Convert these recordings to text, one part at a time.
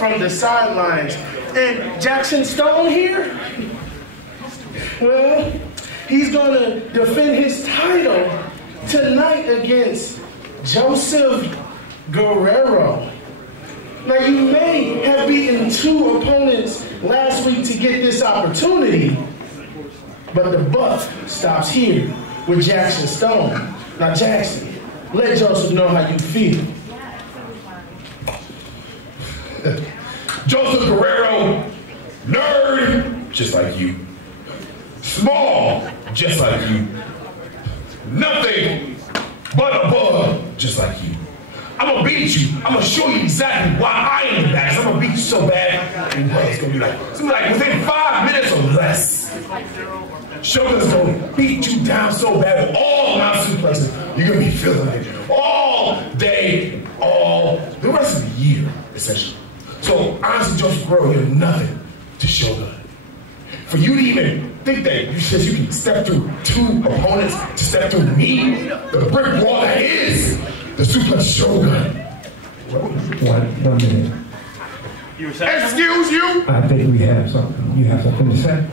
from the sidelines. And Jackson Stone here, well, he's gonna defend his title tonight against Joseph Guerrero. Now, you may have beaten 2 opponents last week to get this opportunity, but the buck stops here with Jackson Stone. Now, Jackson, let Joseph know how you feel. Joseph Guerrero, nerd, just like you. Small, just like you. Nothing but a bug, just like you. I'm gonna beat you. I'm gonna show you exactly why I am the best. I'm gonna beat you so bad, it's gonna be like within 5 minutes or less. Shogun's gonna beat you down so bad with all my suplexes. You're gonna be feeling it all day, all the rest of the year, essentially. So honestly, Joseph Guerrero, you're nothing to Shogun. For you to even think that you can step through 2 opponents to step through me, the brick wall that is the Suplex Shogun. One minute. Excuse you? I think we have something. You have something to say?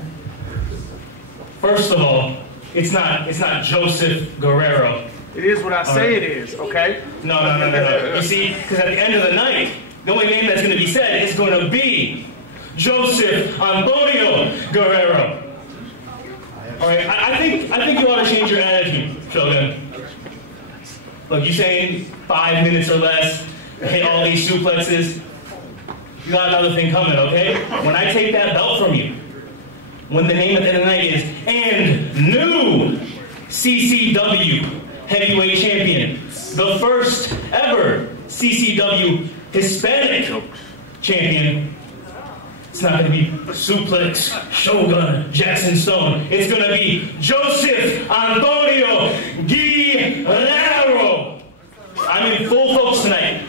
First of all, it's not Joseph Guerrero. It is what I say it is, okay? No. You see, because at the end of the night, the only name that's going to be said is going to be Joseph Antonio Guerrero. All right, I think you ought to change your attitude, Shogun. Look, you saying 5 minutes or less, hit all these suplexes. You got another thing coming, okay? When I take that belt from you, when the name at the end of the night is and new CCW heavyweight champion, the first ever CCW Hispanic champion, it's not going to be Suplex Shogun Jackson Stone. It's going to be Joseph Antonio Guerrero. I'm in full focus tonight.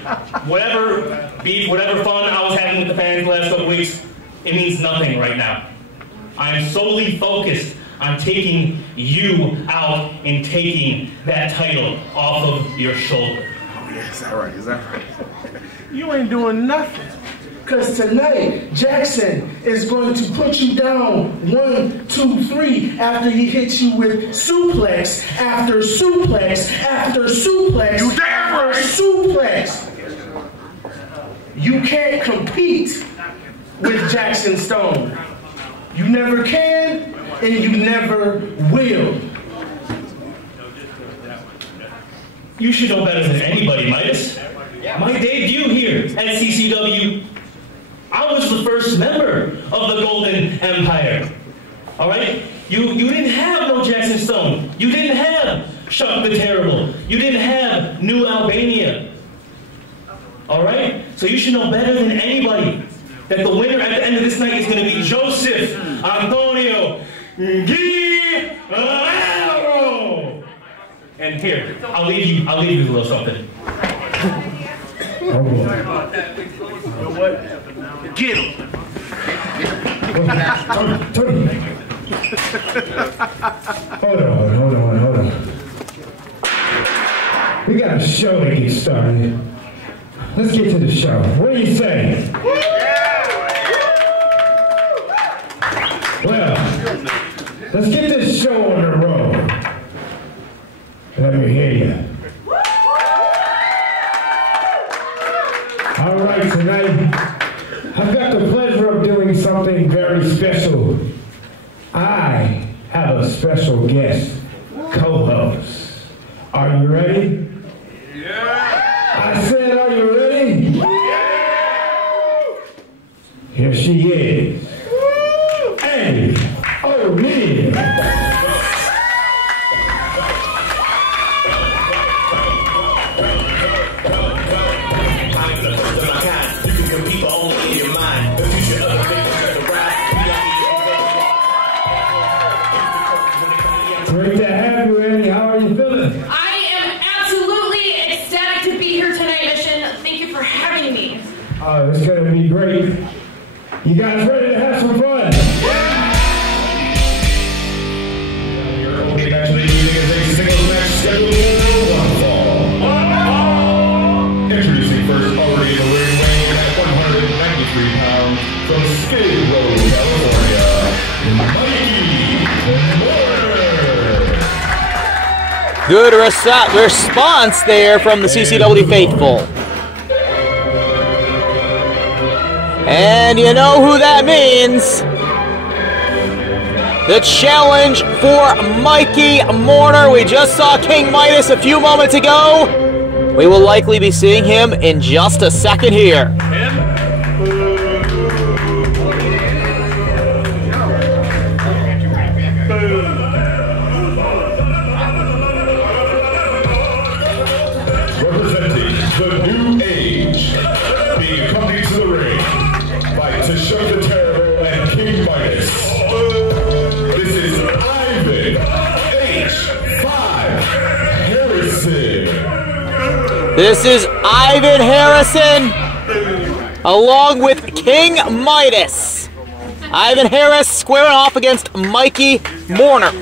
Whatever beef, whatever fun I was having with the fans the last couple weeks, it means nothing right now. I am solely focused on taking you out and taking that title off of your shoulder. Oh, yeah, is that right? Is that right? You ain't doing nothing. Because tonight, Jackson is going to put you down 1, 2, 3 after he hits you with suplex after suplex after suplex. You damn right! Suplex. You can't compete with Jackson Stone. You never can, and you never will. You should know better than anybody, Midas. My debut here at CCW, I was the first member of the Golden Empire. All right? You didn't have no Jackson Stone. You didn't have Chuck the Terrible. You didn't have New Albania. All right? So you should know better than anybody that the winner at the end of this night is going to be Joseph Antonio Guerrero. And here, I'll leave you with a little something. You know what? Get him. Tony. Hold on. We got a show to get started. Let's get to the show. What do you say? Well, let's get this show on the road. Let me hear you. All right, tonight, I've got the pleasure of doing something very special. I have a special guest co-host. Are you ready? Yeah! I said, are you ready? Yeah! Here she is. Annie O'Neill. Great to have you, Annie. How are you feeling? I am absolutely ecstatic to be here tonight, Mission. Thank you for having me. Oh, it's going to be great. You guys ready to have some fun? Introducing first, already in the ring, weighing at 193 from Skid Row, California, Mikey Moore. Good response there from the CCW faithful. And you know who that means. The challenge for Mikey Moore. We just saw King Midas a few moments ago. We will likely be seeing him in just a second here. Representing the New Age, being accompanied to the ring by Tashoka Terrible and King Midas. This is Ivan H5 Harrison. This is Ivan Harrison, along with King Midas. Ivan Harris squaring off against Mikey Moore.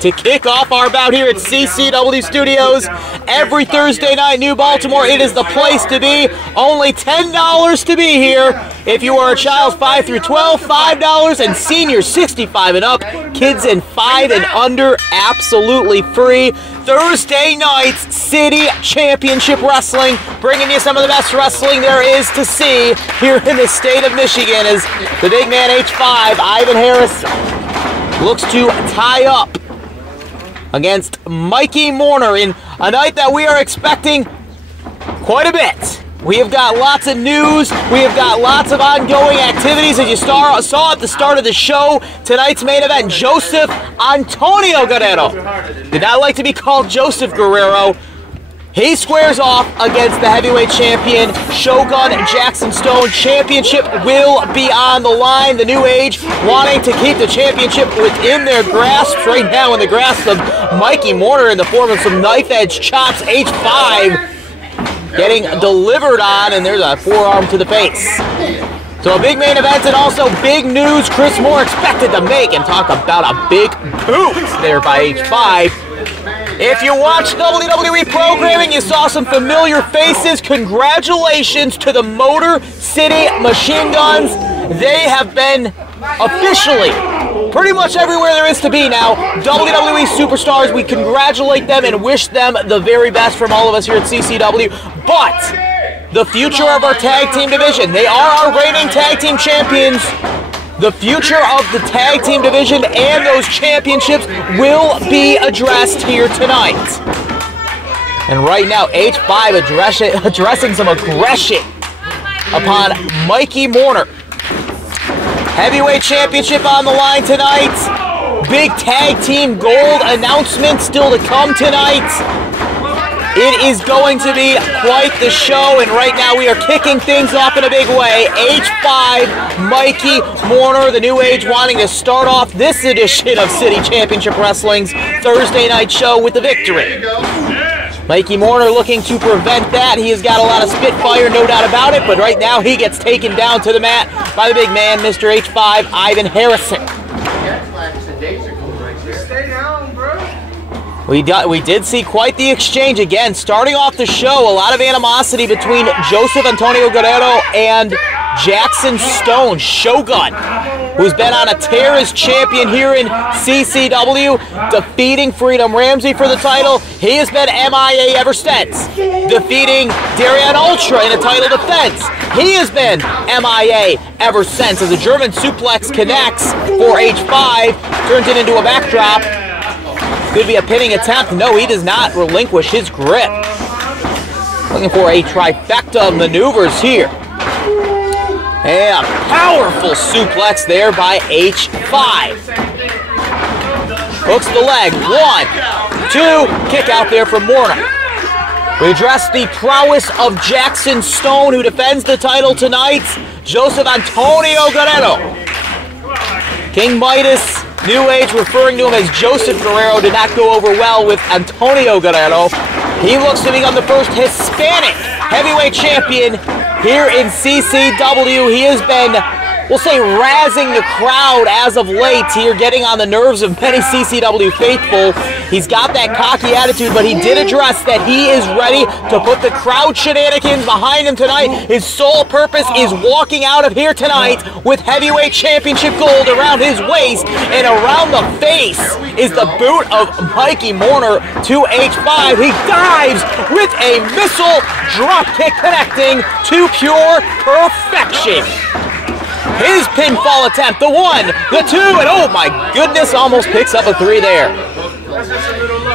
To kick off our bout here at CCW Studios every Thursday night, New Baltimore. It is the place to be. Only $10 to be here. If you are a child 5 through 12, $5, and seniors 65 and up. Kids and 5 and under, absolutely free. Thursday nights, City Championship Wrestling, bringing you some of the best wrestling there is to see here in the state of Michigan as the big man H5, Ivan Harris, looks to tie up against Mikey Moore in a night that we are expecting quite a bit. We have got lots of news. We have got lots of ongoing activities. As you saw at the start of the show, tonight's main event, Joseph Antonio Guerrero. Did not like to be called Joseph Guerrero. He squares off against the heavyweight champion, Shogun Jackson Stone. Championship will be on the line. The New Age wanting to keep the championship within their grasp. Right now in the grasp of Mikey Moore in the form of some knife-edge chops. H5 getting delivered on, and there's a forearm to the face. So a big main event and also big news. Chris Moore expected to make and talk about a big boot there by H5. If you watched WWE programming, you saw some familiar faces. Congratulations to the Motor City Machine Guns. They have been officially pretty much everywhere there is to be now. WWE superstars, we congratulate them and wish them the very best from all of us here at CCW. But the future of our tag team division, they are our reigning tag team champions. The future of the tag team division and those championships will be addressed here tonight. And right now, H5 addressing some aggression upon Mikey Moore. Heavyweight championship on the line tonight. Big tag team gold announcement still to come tonight. It is going to be quite the show, and right now we are kicking things off in a big way. H5, Mikey Moore, the New Age, wanting to start off this edition of City Championship Wrestling's Thursday night show with the victory. Mikey Moore looking to prevent that. He has got a lot of spitfire, no doubt about it, but right now he gets taken down to the mat by the big man, Mr. H5, Ivan Harrison. Stay down, bro. We did see quite the exchange again. Starting off the show, a lot of animosity between Joseph Antonio Guerrero and Jackson Stone, Shogun, who's been on a tear as champion here in CCW, defeating Freedom Ramsey for the title. He has been MIA ever since, defeating Darian Ultra in a title defense. He has been MIA ever since as the German suplex connects for H5, turns it into a backdrop. Could be a pinning attempt. No, he does not relinquish his grip. Looking for a trifecta of maneuvers here. And a powerful suplex there by H5. Hooks the leg. 1, 2, kick out there from Moore. We address the prowess of Jackson Stone, who defends the title tonight. Joseph Antonio Guerrero. King Midas, New Age, referring to him as Joseph Guerrero, did not go over well with Antonio Guerrero. He looks to become the first Hispanic heavyweight champion here in CCW. He has been we'll say, razzing the crowd as of late here, getting on the nerves of many CCW faithful. He's got that cocky attitude, but he did address that he is ready to put the crowd shenanigans behind him tonight. His sole purpose is walking out of here tonight with heavyweight championship gold around his waist, and around the face is the boot of Mikey Mourner to H5. He dives with a missile drop kick connecting to pure perfection. His pinfall attempt, the 1, the 2, and oh my goodness, almost picks up a 3 there.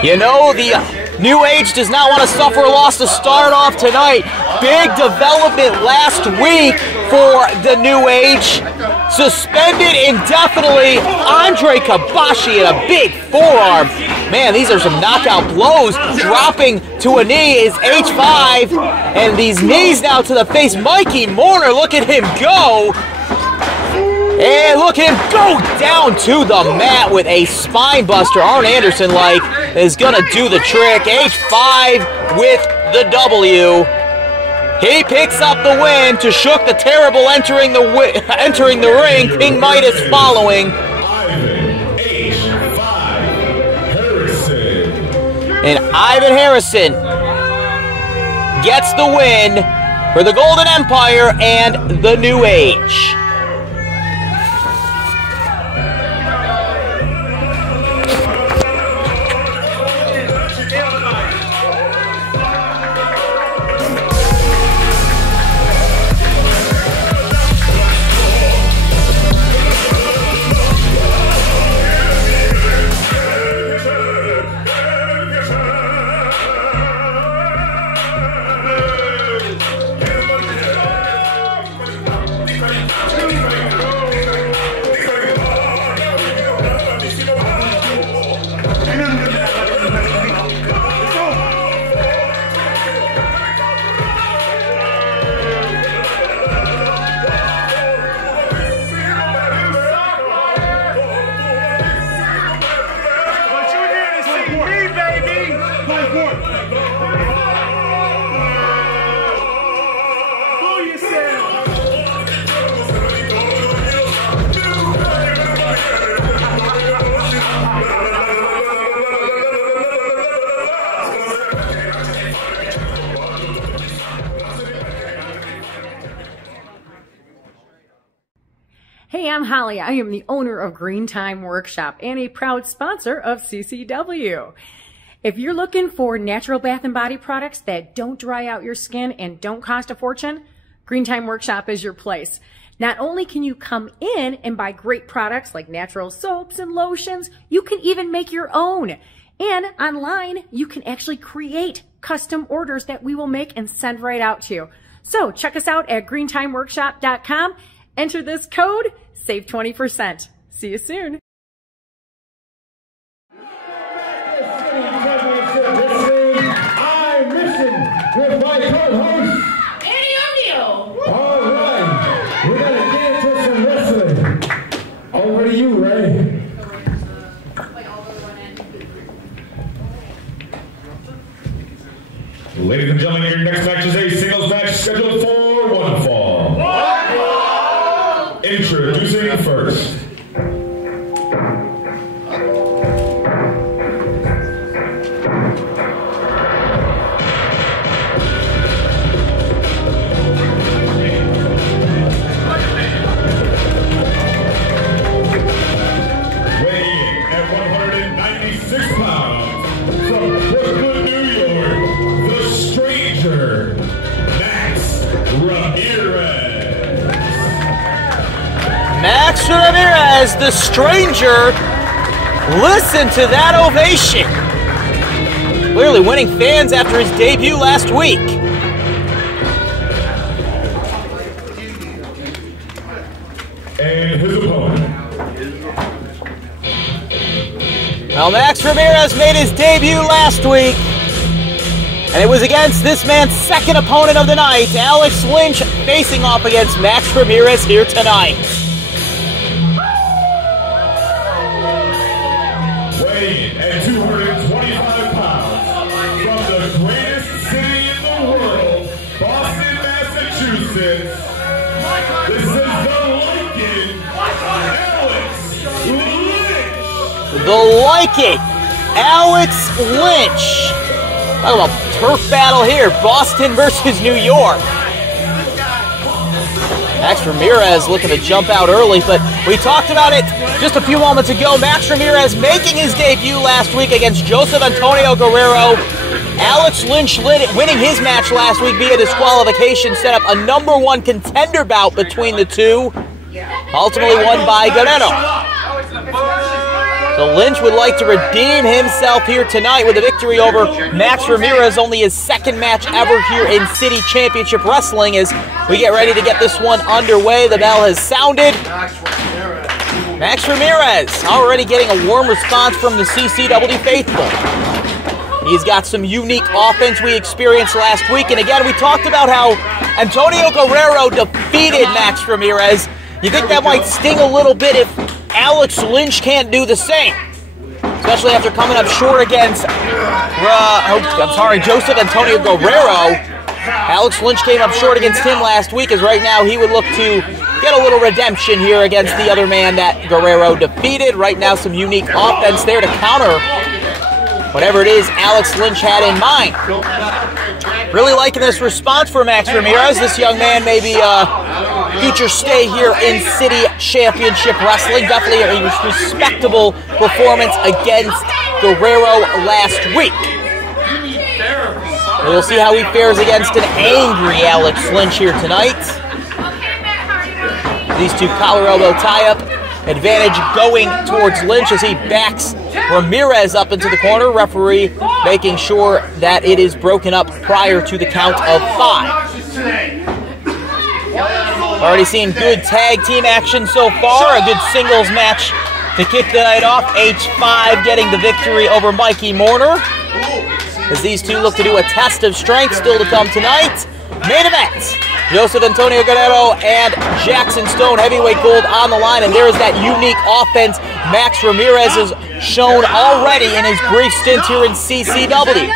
You know, the New Age does not want to suffer a loss to start off tonight. Big development last week for the New Age. Suspended indefinitely, Andre Kabashi and a big forearm. Man, these are some knockout blows. Dropping to a knee is H5, and these knees now to the face. Mikey Mourner, look at him go. And look at him go down to the mat with a spine buster. Arn Anderson, like, is going to do the trick. H5 with the W. He picks up the win to Shook the Terrible entering the ring. King Midas following. And Ivan Harrison gets the win for the Golden Empire and the New Age. Hey, I'm Holly. I am the owner of Green Time Workshop and a proud sponsor of CCW. If you're looking for natural bath and body products that don't dry out your skin and don't cost a fortune, Green Time Workshop is your place. Not only can you come in and buy great products like natural soaps and lotions, you can even make your own. And online, you can actually create custom orders that we will make and send right out to you. So check us out at greentimeworkshop.com. Enter this code, save 20%. See you soon. I'm Mission with my co-host, Antonio. All right, we're going to get into some wrestling. Over to you, Ray. Ladies and gentlemen, your next match is a singles match scheduled for one fall. Introducing first. Weighing at 196 pounds from Brooklyn, New York, the Stranger, Max Ramirez. Max Ramirez, the Stranger. Listen to that ovation. Clearly winning fans after his debut last week. And his opponent. Well, Max Ramirez made his debut last week, and it was against this man's second opponent of the night, Alex Lynch, facing off against Max Ramirez here tonight. Weighing at 225 pounds, from the greatest city in the world, Boston, Massachusetts, this is the Lincoln the Like-It, Alex Lynch. Talk about turf battle here, Boston versus New York. Max Ramirez looking to jump out early, but we talked about it just a few moments ago. Max Ramirez making his debut last week against Joseph Antonio Guerrero. Alex Lynch winning his match last week via disqualification set up a #1 contender bout between the two, ultimately won by Guerrero. So Lynch would like to redeem himself here tonight with a victory over Max Ramirez, only his second match ever here in City Championship Wrestling. As we get ready to get this one underway, the bell has sounded. Max Ramirez already getting a warm response from the CCW faithful. He's got some unique offense we experienced last week, and again, we talked about how Antonio Guerrero defeated Max Ramirez. You think that might sting a little bit if Alex Lynch can't do the same, especially after coming up short against, Joseph Antonio Guerrero. Alex Lynch came up short against him last week, as right now he would look to get a little redemption here against the other man that Guerrero defeated. Right now, some unique offense there to counter whatever it is Alex Lynch had in mind. Really liking this response for Max Ramirez. This young man may be a future stay here in City Championship Wrestling. Definitely a respectable performance against Guerrero last week. We'll see how he fares against an angry Alex Lynch here tonight. These two collar elbow tie-up. Advantage going towards Lynch as he backs Ramirez up into the corner. Referee making sure that it is broken up prior to the count of 5. Already seeing good tag team action so far. A good singles match to kick the night off. H5 getting the victory over Mikey Mourner. As these two look to do a test of strength still to come tonight. Main event. Joseph Antonio Guerrero and Jackson Stone, heavyweight gold on the line, and there is that unique offense Max Ramirez has shown already in his brief stint here in CCW.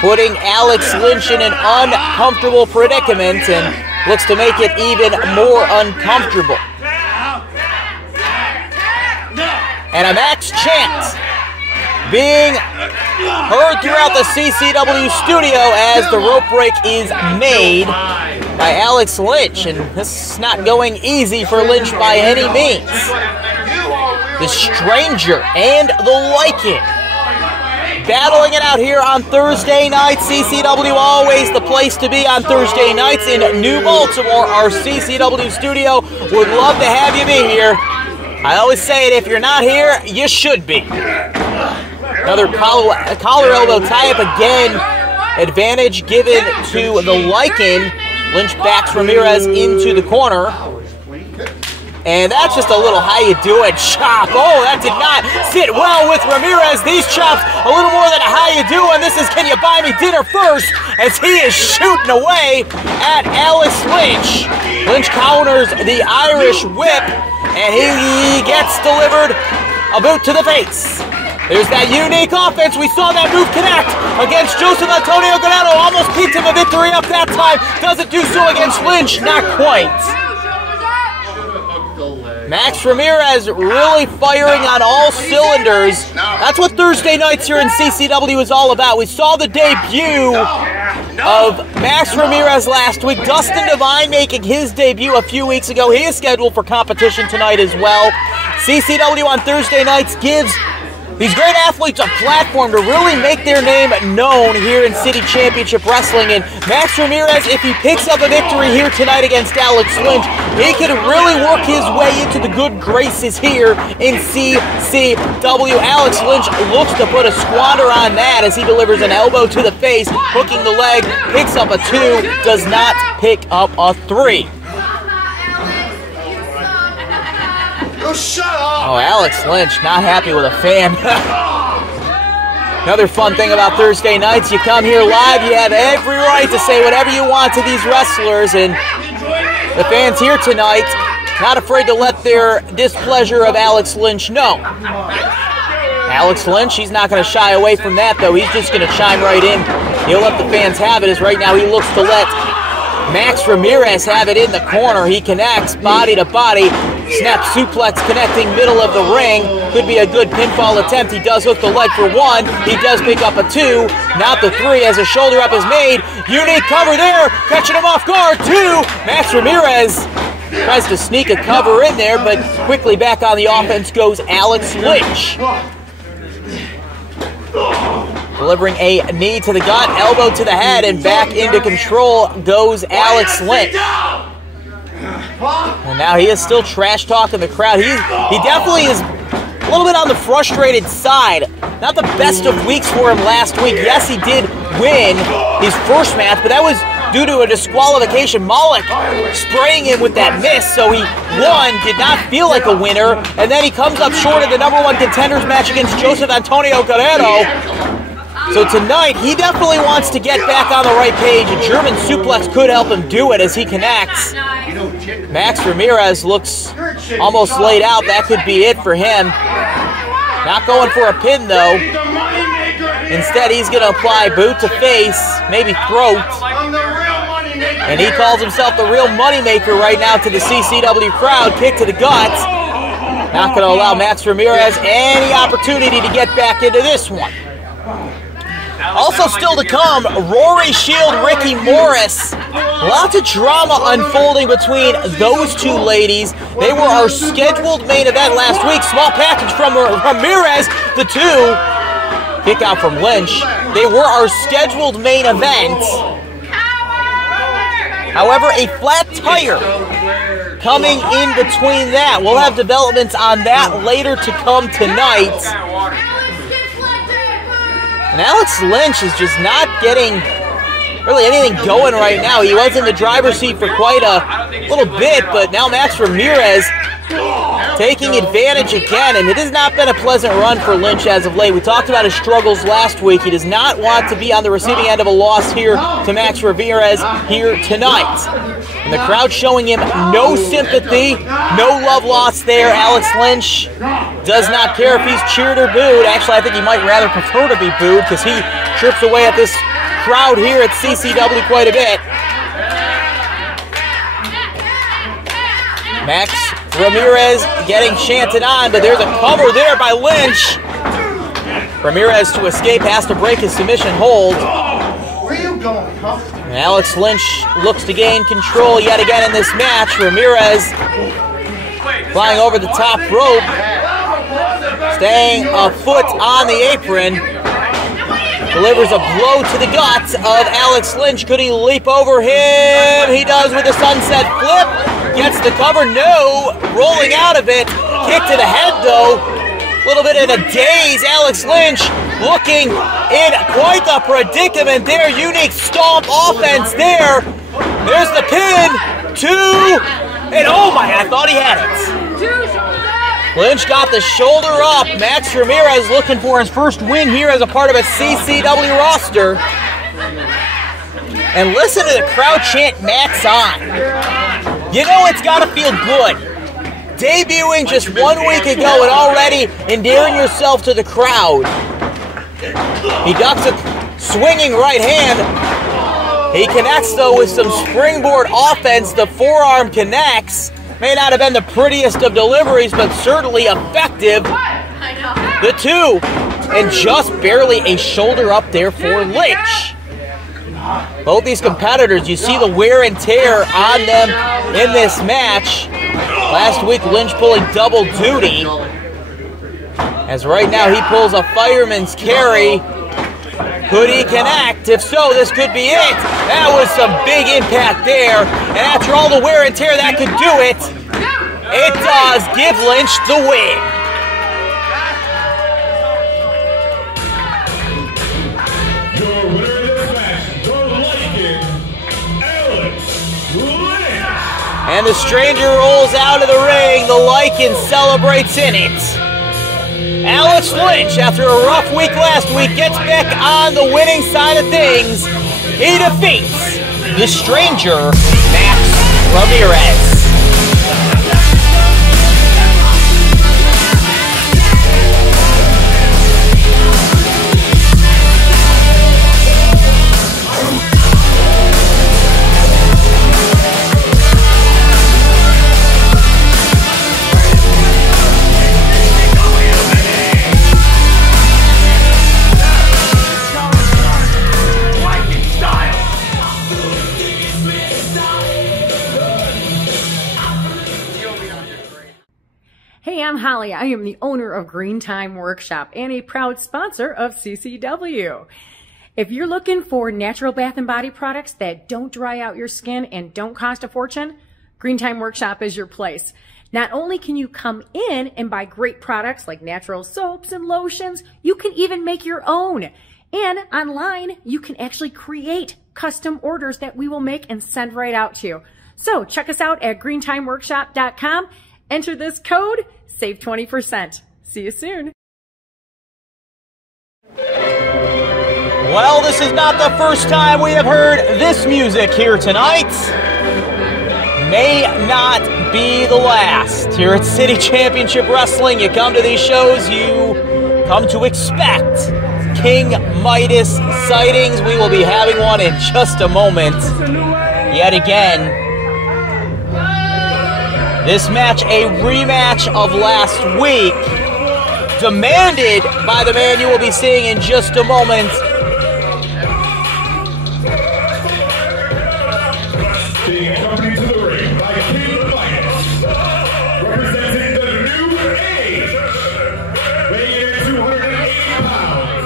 Putting Alex Lynch in an uncomfortable predicament and looks to make it even more uncomfortable. And a Max chant being heard throughout the CCW studio as the rope break is made by Alex Lynch, and this is not going easy for Lynch by any means. The Stranger and the Like-It battling it out here on Thursday night. CCW always the place to be on Thursday nights in New Baltimore. Our CCW studio would love to have you be here. I always say it, if you're not here, you should be. Another collar elbow tie-up again. Advantage given to the Like-It. Lynch backs Ramirez into the corner. And that's just a little how you do it chop. Oh, that did not sit well with Ramirez. These chops a little more than a how you do, and this is can you buy me dinner first, as he is shooting away at Alex Lynch. Lynch counters the Irish whip, and he gets delivered a boot to the face. There's that unique offense. We saw that move connect against Joseph Antonio Guerrero. Almost picked him a victory up that time. Doesn't do so against Lynch. Not quite. Max Ramirez really firing on all cylinders. That's what Thursday nights here in CCW is all about. We saw the debut of Max Ramirez last week. Dustin Devine making his debut a few weeks ago. He is scheduled for competition tonight as well. CCW on Thursday nights gives these great athletes a platform to really make their name known here in City Championship Wrestling. And Max Ramirez, if he picks up a victory here tonight against Alex Lynch, he could really work his way into the good graces here in CCW. Alex Lynch looks to put a squander on that as he delivers an elbow to the face, hooking the leg, picks up a 2, does not pick up a 3. Shut up! Oh, Alex Lynch not happy with a fan. Another fun thing about Thursday nights, you come here live, you have every right to say whatever you want to these wrestlers, and the fans here tonight not afraid to let their displeasure of Alex Lynch know. Alex Lynch, he's not going to shy away from that, though. He's just going to chime right in. He'll let the fans have it, as right now he looks to let Max Ramirez have it in the corner. He connects body to body. Snap suplex connecting middle of the ring. Could be a good pinfall attempt. He does hook the leg for one. He does pick up a two. Not the three as a shoulder up is made. Unique cover there. Catching him off guard. Two. Max Ramirez tries to sneak a cover in there, but quickly back on the offense goes Alex Lynch. Delivering a knee to the gut, elbow to the head, and back into control goes Alex Lynch. And now he is still trash talking the crowd. He definitely is a little bit on the frustrated side. Not the best of weeks for him last week. Yes, he did win his first match, but that was due to a disqualification. Malik spraying him with that miss, so he won, did not feel like a winner, and then he comes up short of the #1 contenders match against Joseph Antonio Guerrero. So tonight, he definitely wants to get back on the right page. A German suplex could help him do it as he connects. Max Ramirez looks almost laid out. That could be it for him. Not going for a pin, though. Instead, he's going to apply boot to face, maybe throat. And he calls himself the real moneymaker right now to the CCW crowd. Kick to the gut. Not going to allow Max Ramirez any opportunity to get back into this one. Also still to come, Rory Shield, Rikki Morris. Lots of drama unfolding between those two ladies. They were our scheduled main event last week. Small package from Ramirez, the two. Kick out from Lynch. They were our scheduled main event. However, a flat tire coming in between that. We'll have developments on that later to come tonight. And Alex Lynch is just not getting really anything going right now. He was in the driver's seat for quite a little bit, but now Max Ramirez taking advantage again, and it has not been a pleasant run for Lynch as of late. We talked about his struggles last week. He does not want to be on the receiving end of a loss here to Max Ramirez here tonight. And the crowd showing him no sympathy, no love lost there. Alex Lynch does not care if he's cheered or booed. Actually, I think he might rather prefer to be booed because he trips away at this crowd here at CCW quite a bit. Max Ramirez getting chanted on, but there's a cover there by Lynch. Ramirez to escape has to break his submission hold. Where you going, huh? And Alex Lynch looks to gain control yet again in this match. Ramirez flying over the top rope, staying a foot on the apron. Delivers a blow to the gut of Alex Lynch. Could he leap over him? He does with a sunset flip. Gets the cover, no. Rolling out of it. Kick to the head, though. A little bit in a daze. Alex Lynch looking in quite the predicament there. Unique stomp offense there. There's the pin. Two. And oh my, I thought he had it. Lynch got the shoulder up. Max Ramirez looking for his first win here as a part of a CCW roster. And listen to the crowd chant Max on. You know it's got to feel good. Debuting just 1 week ago and already endearing yourself to the crowd. He ducks a swinging right hand. He connects though with some springboard offense. The forearm connects. May not have been the prettiest of deliveries, but certainly effective. The two, and just barely a shoulder up there for Lynch. Both these competitors, you see the wear and tear on them in this match. Last week, Lynch pulling double duty. As right now, he pulls a fireman's carry. Could he connect? If so, this could be it. That was some big impact there. And after all the wear and tear, that could do it. It does give Lynch the win. Your winner of this match, your Lycan, Alex Lynch. And the stranger rolls out of the ring. The Lycan celebrates in it. Alex Lynch, after a rough week last week, gets back on the winning side of things. He defeats the stranger, Max Ramirez. am Holly. I am the owner of Green Time Workshop and a proud sponsor of CCW. If you're looking for natural bath and body products that don't dry out your skin and don't cost a fortune, Green Time Workshop is your place. Not only can you come in and buy great products like natural soaps and lotions, you can even make your own. And online, you can actually create custom orders that we will make and send right out to you. So check us out at greentimeworkshop.com. Enter this code, save 20%. See you soon. Well, this is not the first time we have heard this music here tonight. May not be the last. Here at City Championship Wrestling, you come to these shows, you come to expect King Midas sightings. We will be having one in just a moment. Yet again, this match, a rematch of last week, demanded by the man you will be seeing in just a moment. Being accompanied to the ring by King Midas, representing the new age, weighing in 280 pounds,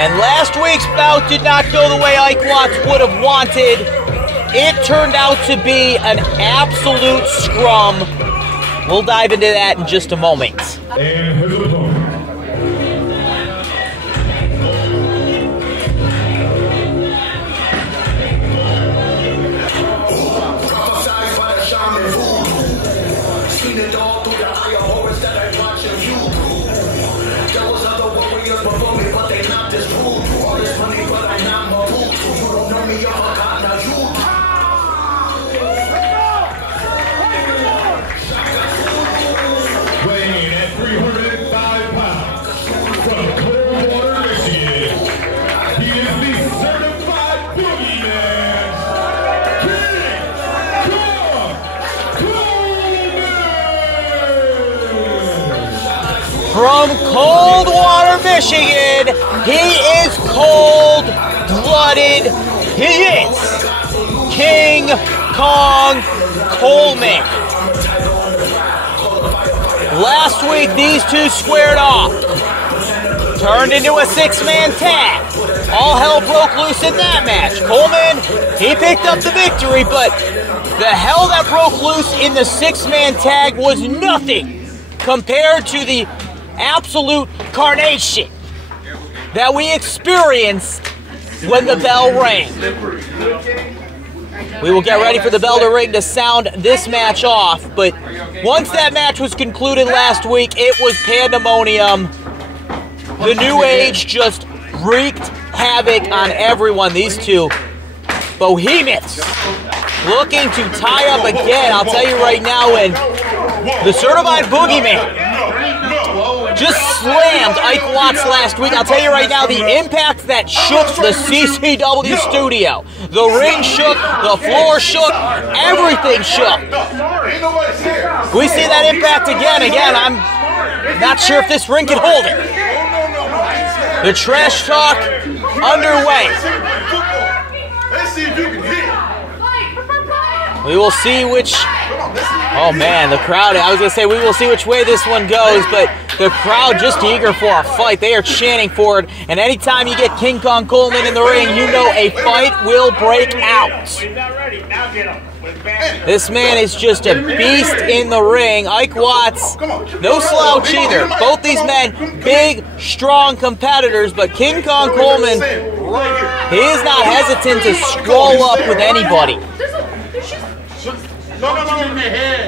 And last week's bout did not go the way Ike Watts would have wanted. It turned out to be an absolute scrum. We'll dive into that in just a moment. And his opponent. Weighing at 305 pounds, from Coldwater, Michigan, he is the certified boogeyman, King Coleman! From Coldwater, Michigan, he is cold-blooded. He is King Kong Coleman. Last week, these two squared off. Turned into a six-man tag. All hell broke loose in that match. Coleman, he picked up the victory, but the hell that broke loose in the six-man tag was nothing compared to the absolute carnation that we experienced when the bell rang. We will get ready for the bell to ring to sound this match off, but once that match was concluded last week, it was pandemonium. The New Age just wreaked havoc on everyone. These two behemoths looking to tie up again. I'll tell you right now, and the certified boogeyman just slammed Ike Watts last week. I'll tell you right now, the impact that shook the CCW studio. The ring shook, the floor shook, everything shook. We see that impact again. I'm not sure if this ring can hold it. The trash talk underway. Let's see if you can hit. We will see which... Oh man, the crowd, I was going to say we will see which way this one goes, but the crowd just eager for a fight. They are chanting for it, and anytime you get King Kong Coleman in the ring, you know a fight will break out. This man is just a beast in the ring. Ike Watts, no slouch either. Both these men, big, strong competitors, but King Kong Coleman, he is not hesitant to scroll up with anybody. No.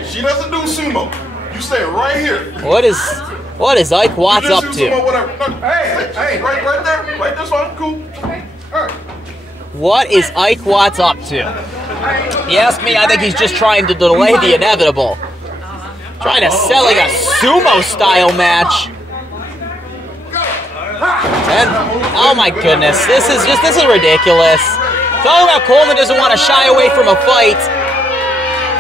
She doesn't do sumo. You stay right here. What is Ike Watts up to? Hey, right there. Right this one. Cool. Okay. All right. What is Ike Watts up to? You ask me, I think he's just trying to delay the inevitable. Trying to sell like a sumo-style match. And, oh my goodness, this is ridiculous. Talking about Coleman doesn't want to shy away from a fight.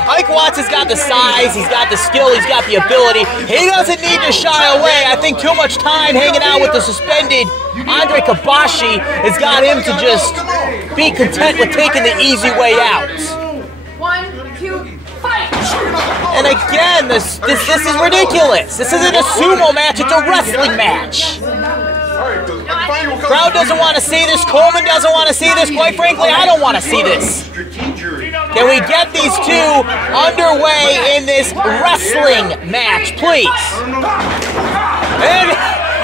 Ike Watts has got the size, he's got the skill, he's got the ability. He doesn't need to shy away. I think too much time hanging out with the suspended Andre Kabashi has got him to just be content with taking the easy way out. 1, And again, this is ridiculous. This isn't a sumo match, it's a wrestling match. Crowd doesn't want to see this. Coleman doesn't want to see this. Quite frankly, I don't want to see this. Can we get these two underway in this wrestling match, please? And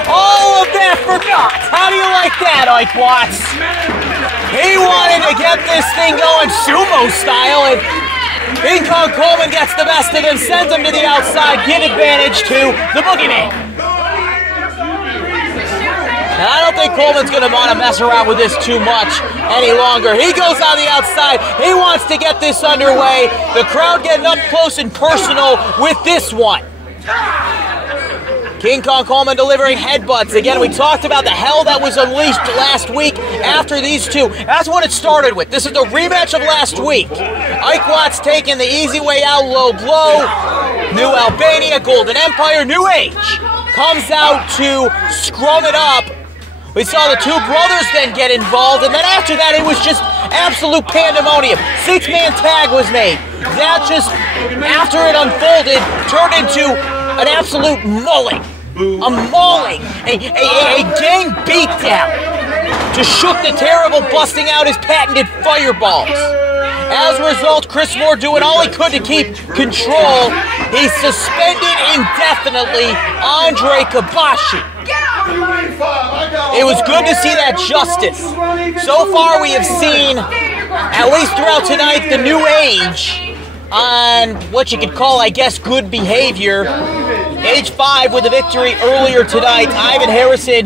all of that for naught. How do you like that, Ike Watts? He wanted to get this thing going sumo style, and King Kong Coleman gets the best of him, sends him to the outside, give advantage to the Boogeyman. And I don't think Coleman's going to want to mess around with this too much any longer. He goes on the outside. He wants to get this underway. The crowd getting up close and personal with this one. King Kong Coleman delivering headbutts. Again, we talked about the hell that was unleashed last week after these two. That's what it started with. This is the rematch of last week. Ike Watts taking the easy way out, low blow. New Albania, Golden Empire, New Age comes out to scrum it up. We saw the two brothers then get involved, and then after that, it was just absolute pandemonium. 6-man tag was made. That just, after it unfolded, turned into an absolute mauling. A mauling. A gang beatdown. Just shook the terrible, busting out his patented fireballs. As a result, Chris Moore doing all he could to keep control. He suspended indefinitely Andre Kabashi. It was good to see that justice. So far we have seen, at least throughout tonight, the New Age on what you could call, I guess, good behavior. Age 5 with a victory earlier tonight. Ivan Harrison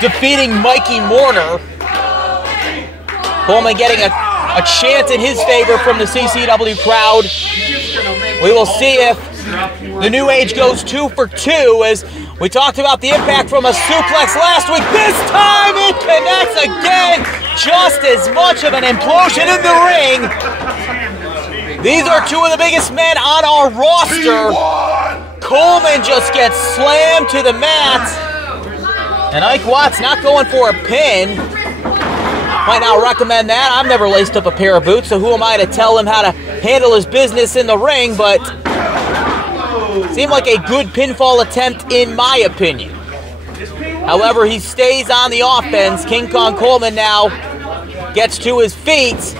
defeating Mikey Mourner. Coleman getting a chant in his favor from the CCW crowd. We will see if the New Age goes 2 for 2 as we talked about the impact from a suplex last week. This time it connects again. Just as much of an implosion in the ring. These are two of the biggest men on our roster. Coleman just gets slammed to the mat. And Ike Watts not going for a pin. Might not recommend that. I've never laced up a pair of boots, so who am I to tell him how to handle his business in the ring, but seemed like a good pinfall attempt in my opinion. However, he stays on the offense. King Kong Coleman now gets to his feet.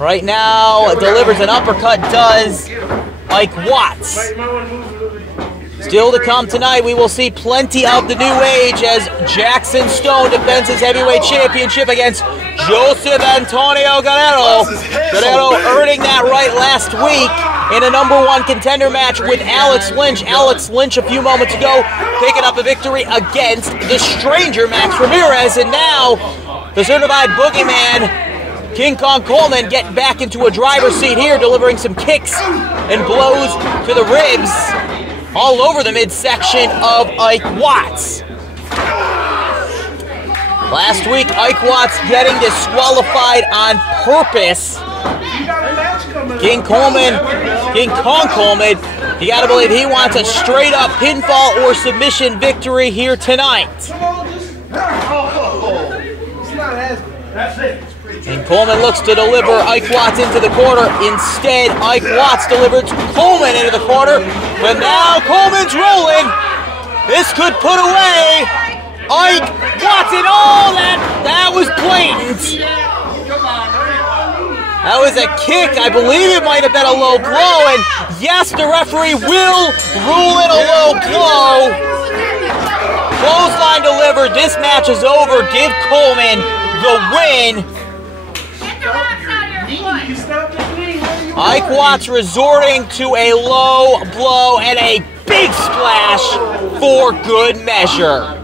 Right now, delivers an uppercut, does Ike Watts. Still to come tonight, we will see plenty of the New Age as Jackson Stone defends his heavyweight championship against Joseph Antonio Guerrero. Guerrero earning that right last week in a #1 contender match with Alex Lynch. Alex Lynch a few moments ago picking up a victory against the stranger Max Ramirez. And now the certified boogeyman King Kong Coleman getting back into a driver's seat here, delivering some kicks and blows to the ribs all over the midsection of Ike Watts. Last week, Ike Watts getting disqualified on purpose. King Kong Coleman, you gotta believe he wants a straight-up pinfall or submission victory here tonight. And Coleman looks to deliver Ike Watts into the corner. Instead, Ike Watts delivers Coleman into the corner. But now Coleman's rolling. This could put away Ike Watts, and all that was blatant. That was a kick. I believe it might have been a low blow. And yes, the referee will rule it a low blow. Clothesline delivered. This match is over. Give Coleman the win. Ike Watts resorting to a low blow and a big splash for good measure.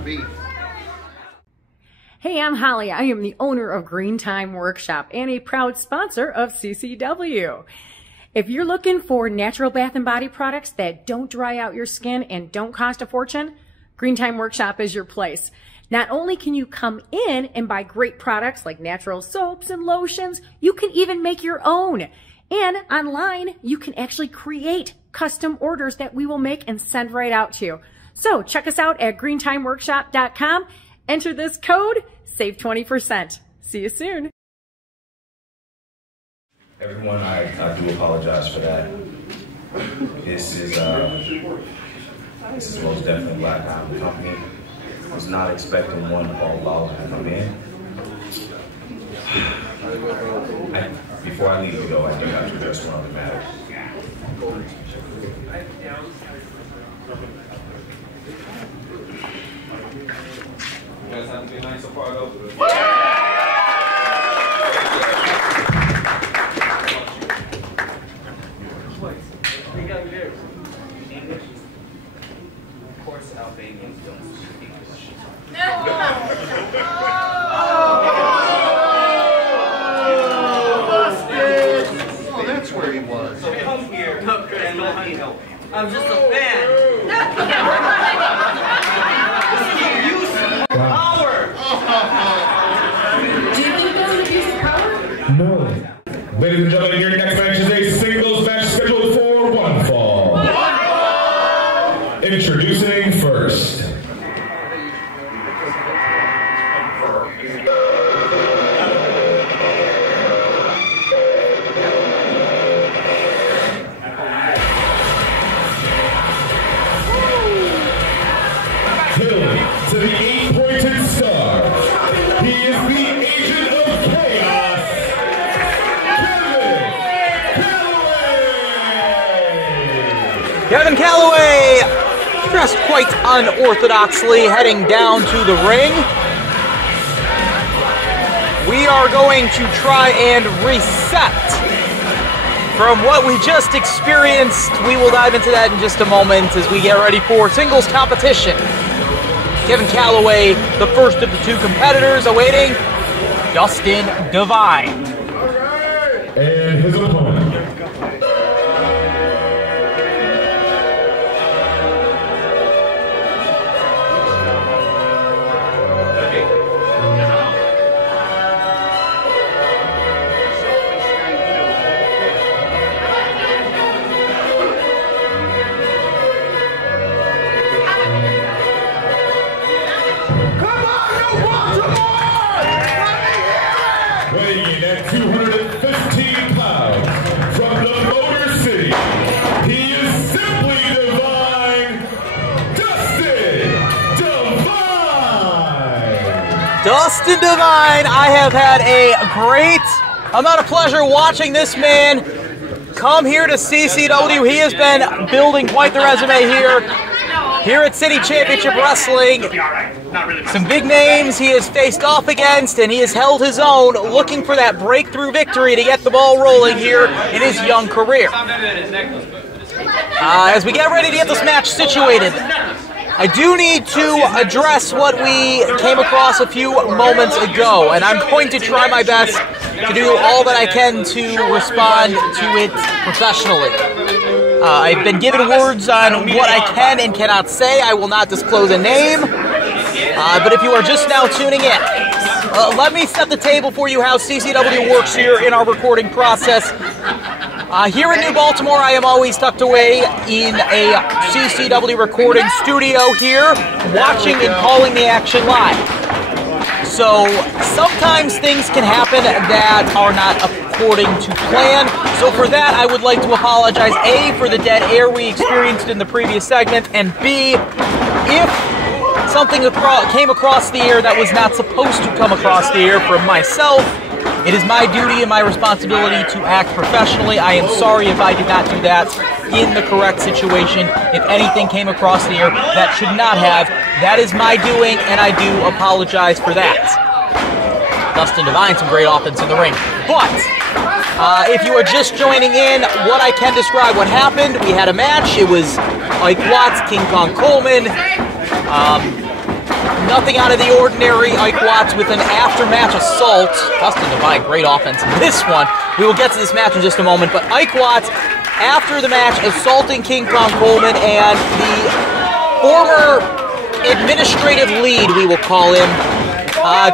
Hey, I'm Holly. I am the owner of Green Time Workshop and a proud sponsor of CCW. If you're looking for natural bath and body products that don't dry out your skin and don't cost a fortune, Green Time Workshop is your place. Not only can you come in and buy great products like natural soaps and lotions, you can even make your own. And online, you can actually create custom orders that we will make and send right out to you. So check us out at greentimeworkshop.com. Enter this code, save 20%. See you soon. Everyone, I do apologize for that. This is most definitely Black Diamond Company. I was not expecting one called Lawler to come in. Before I leave you though, I do have to address one other matter. You guys have to be nice so far though. Of course, Albanians don't speak English. Oh, that's where he was. So come here and let me help you. I'm just a fan. Use Power. Do you think there's an abuse of power? No. Ladies and gentlemen, your next match is a singles match scheduled for one fall. Introducing first. To the 8-pointed star, he is the agent of chaos, Kevin Calloway, dressed quite unorthodoxly, heading down to the ring. We are going to try and reset from what we just experienced. We will dive into that in just a moment as we get ready for singles competition. Kevin Calloway, the first of the two competitors, awaiting Dustin Divine. and his opponent. Weighing in at 215 pounds from the Motor City, he is simply divine, Dustin Divine. Dustin Divine, I have had a great amount of pleasure watching this man come here to CCW. He has been building quite the resume here at City Championship Wrestling. Some big names he has faced off against, and he has held his own, looking for that breakthrough victory to get the ball rolling here in his young career. As we get ready to get this match situated, I do need to address what we came across a few moments ago, and I'm going to try my best to do all that I can to respond to it professionally. I've been given words on what I can and cannot say. I will not disclose a name, but if you are just now tuning in, let me set the table for you how CCW works here in our recording process. Here in New Baltimore, I am always tucked away in a CCW recording studio here, watching and calling the action live. So sometimes things can happen that are not according to plan. So for that, I would like to apologize, A, for the dead air we experienced in the previous segment, and B, if something came across the air that was not supposed to come across the air from myself, it is my duty and my responsibility to act professionally. I am sorry if I did not do that in the correct situation. If anything came across the air that should not have, that is my doing, and I do apologize for that. Dustin Divine, some great offense in the ring. But if you are just joining in, what I can describe what happened, we had a match. It was Ike Watts, King Kong Coleman. Nothing out of the ordinary. Ike Watts with an after-match assault. Dustin Divine, great offense in this one. We will get to this match in just a moment, but Ike Watts, after the match, assaulting King Kong Coleman, and the former administrative lead, we will call him,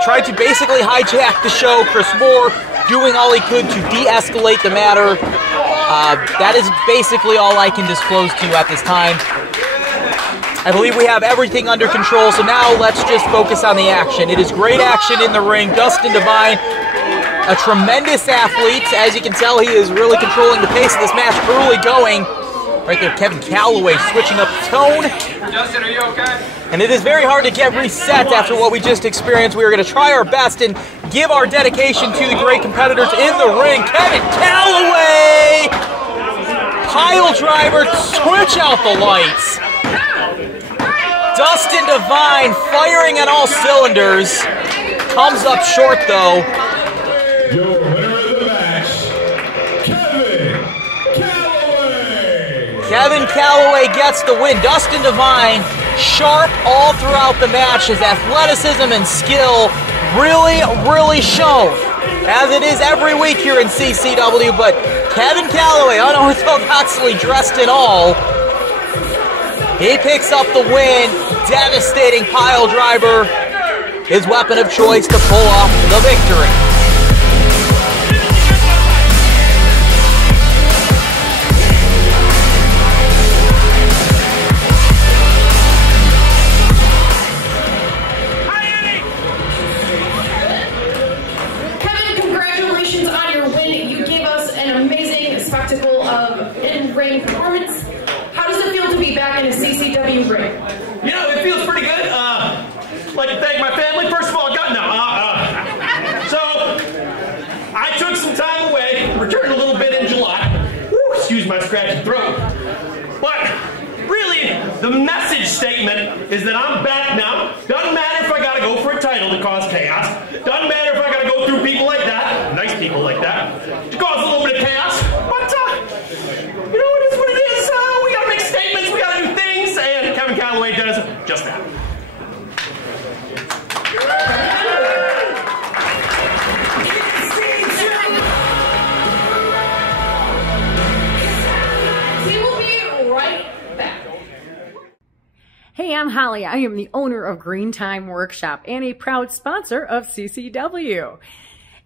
tried to basically hijack the show. Chris Moore doing all he could to de-escalate the matter. That is basically all I can disclose to you at this time. I believe we have everything under control, so now let's just focus on the action. It is great action in the ring. Dustin Divine, a tremendous athlete. As you can tell, he is really controlling the pace of this match, early going. Right there, Kevin Calloway switching up the tone. Justin, are you okay? And it is very hard to get reset after what we just experienced. We are going to try our best and give our dedication to the great competitors in the ring. Kevin Calloway! Pile driver, switch out the lights. Dustin Divine firing at all cylinders. Comes up short though. Your winner of the match, Kevin Calloway. Kevin Calloway gets the win. Dustin Divine, sharp all throughout the match. His athleticism and skill really shown, as it is every week here in CCW. But Kevin Calloway, unorthodoxly dressed in all, he picks up the win. Devastating pile driver, his weapon of choice to pull off the victory. Kevin, congratulations on your win. You gave us an amazing spectacle of in-ring performance. How does it feel to be back in a CCW ring? You know, it feels pretty good. I'd like to thank my family. First of all, so I took some time away, returned a little bit in July. Woo, excuse my scratchy throat. But really, the message statement is that I'm back now. Doesn't matter if I gotta go for a title to cause chaos. Doesn't matter if I gotta go through people like that, nice people like that, to cause a little bit of chaos. But you know, it is what it is. We gotta make statements, we gotta do things, and Kevin Calloway does just that. We will be right back. Hey, I'm Holly. I am the owner of Green Time Workshop and a proud sponsor of CCW.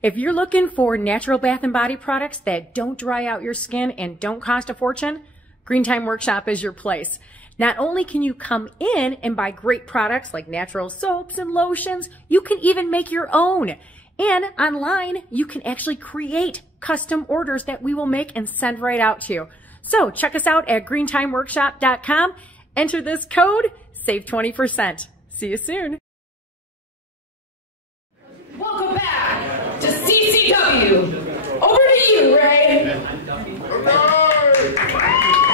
If you're looking for natural bath and body products that don't dry out your skin and don't cost a fortune, Green Time Workshop is your place. Not only can you come in and buy great products like natural soaps and lotions, you can even make your own. And online, you can actually create custom orders that we will make and send right out to you. So check us out at greentimeworkshop.com. Enter this code, save 20%. See you soon. Welcome back to CCW. Over to you, Ray.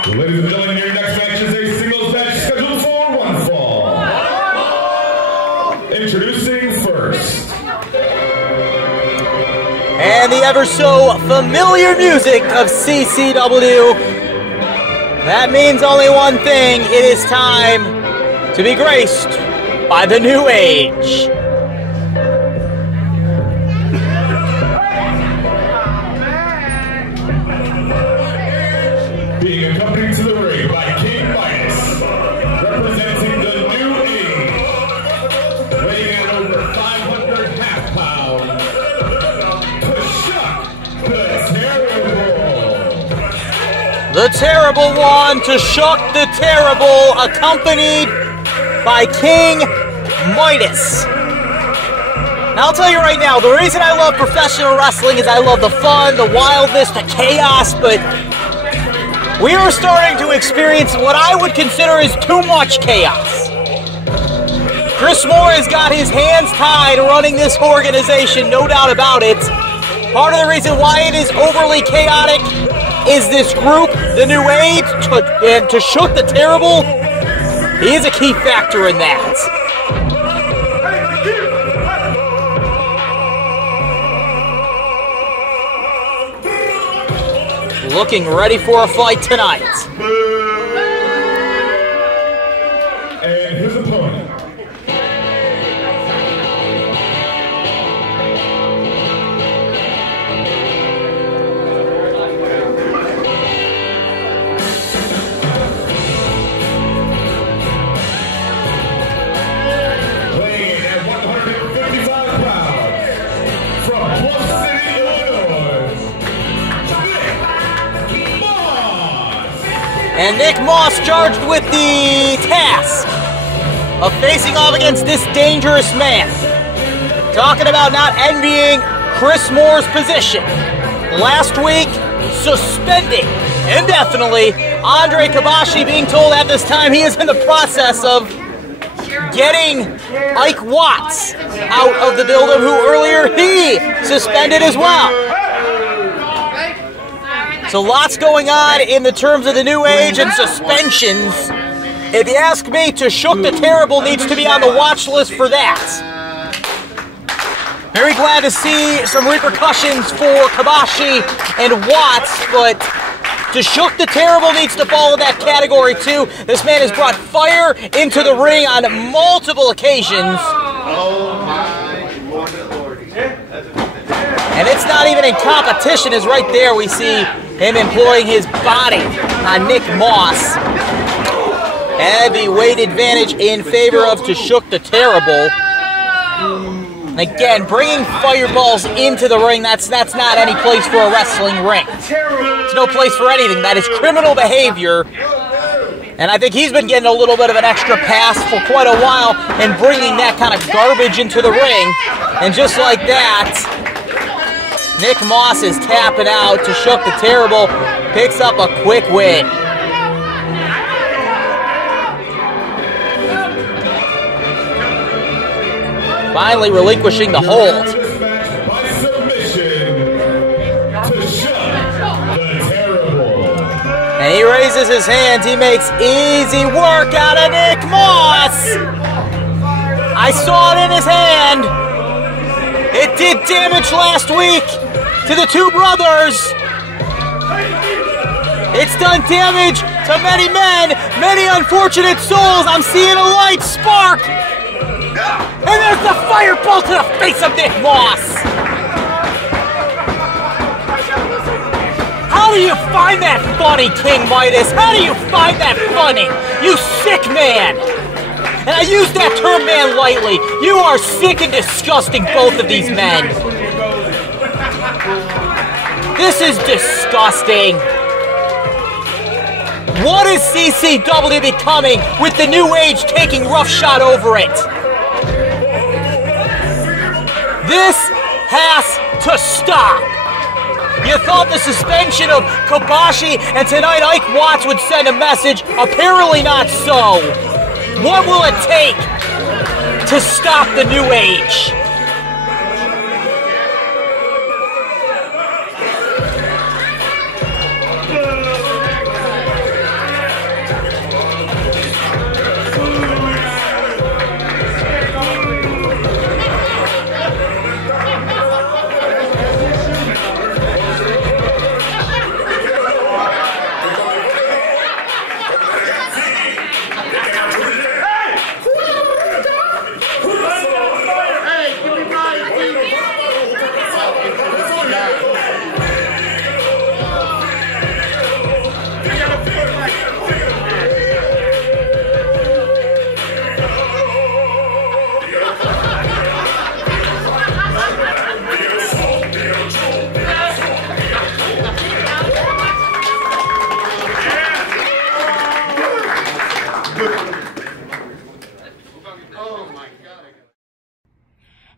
Ladies and gentlemen, your next match is a singles match scheduled for one fall. Introducing first. And the ever so familiar music of CCW. That means only one thing. It is time to be graced by the new age. Being accompanied to the ring by King Midas, representing the new age, weighing in at over 500 half-pounds, The Terrible One to Shock the Terrible, accompanied by King Midas. Now, I'll tell you right now, the reason I love professional wrestling is I love the fun, the wildness, the chaos, but we are starting to experience what I would consider is too much chaos. Chris Moore has got his hands tied running this organization, no doubt about it. Part of the reason why it is overly chaotic is this group, the New Age, and to Shook the Terrible, he is a key factor in that. Looking ready for a fight tonight. And his opponent. Weighing in at 155 pounds from Bluff City, Illinois. And Nick Moss charged with the task of facing off against this dangerous man. Talking about not envying Chris Moore's position. Last week, suspending indefinitely Andre Kabashi being told at this time he is in the process of getting Ike Watts out of the building, who earlier he suspended as well. So lots going on in the terms of the New Age and suspensions. If you ask me, Tashuk the Terrible needs to be on the watch list for that. Very glad to see some repercussions for Kabashi and Watts, but Tashuk the Terrible needs to fall in that category too. This man has brought fire into the ring on multiple occasions. And it's not even in competition, as right there we see him employing his body on Nick Moss. Heavy weight advantage in favor of Tashuk the Terrible. Again, bringing fireballs into the ring, that's not any place for a wrestling ring. It's no place for anything. That is criminal behavior. And I think he's been getting a little bit of an extra pass for quite a while and bringing that kind of garbage into the ring. And just like that, Nick Moss is tapping out. Tashuk the Terrible picks up a quick win. Finally relinquishing the hold. And he raises his hands. He makes easy work out of Nick Moss. I saw it in his hand. It did damage last week to the two brothers. It's done damage to many men, many unfortunate souls. I'm seeing a light spark. And there's the fireball to the face of Nick Moss! How do you find that funny, King Midas? How do you find that funny? You sick man! And I use that term man lightly. You are sick and disgusting, both of these men. This is disgusting. What is CCW becoming with the New Age taking roughshod over it? This has to stop. You thought the suspension of Kabashi and tonight Ike Watts would send a message. Apparently not so. What will it take to stop the New Age?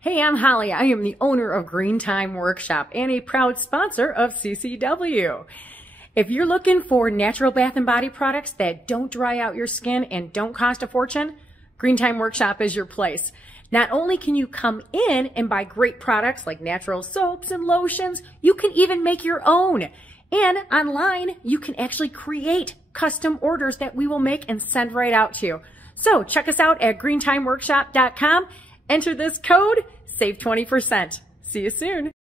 Hey, I'm Holly. I am the owner of Green Time Workshop and a proud sponsor of CCW. If you're looking for natural bath and body products that don't dry out your skin and don't cost a fortune, Green Time Workshop is your place. Not only can you come in and buy great products like natural soaps and lotions, you can even make your own. And online, you can actually create custom orders that we will make and send right out to you. So check us out at greentimeworkshop.com. Enter this code, save 20%. See you soon.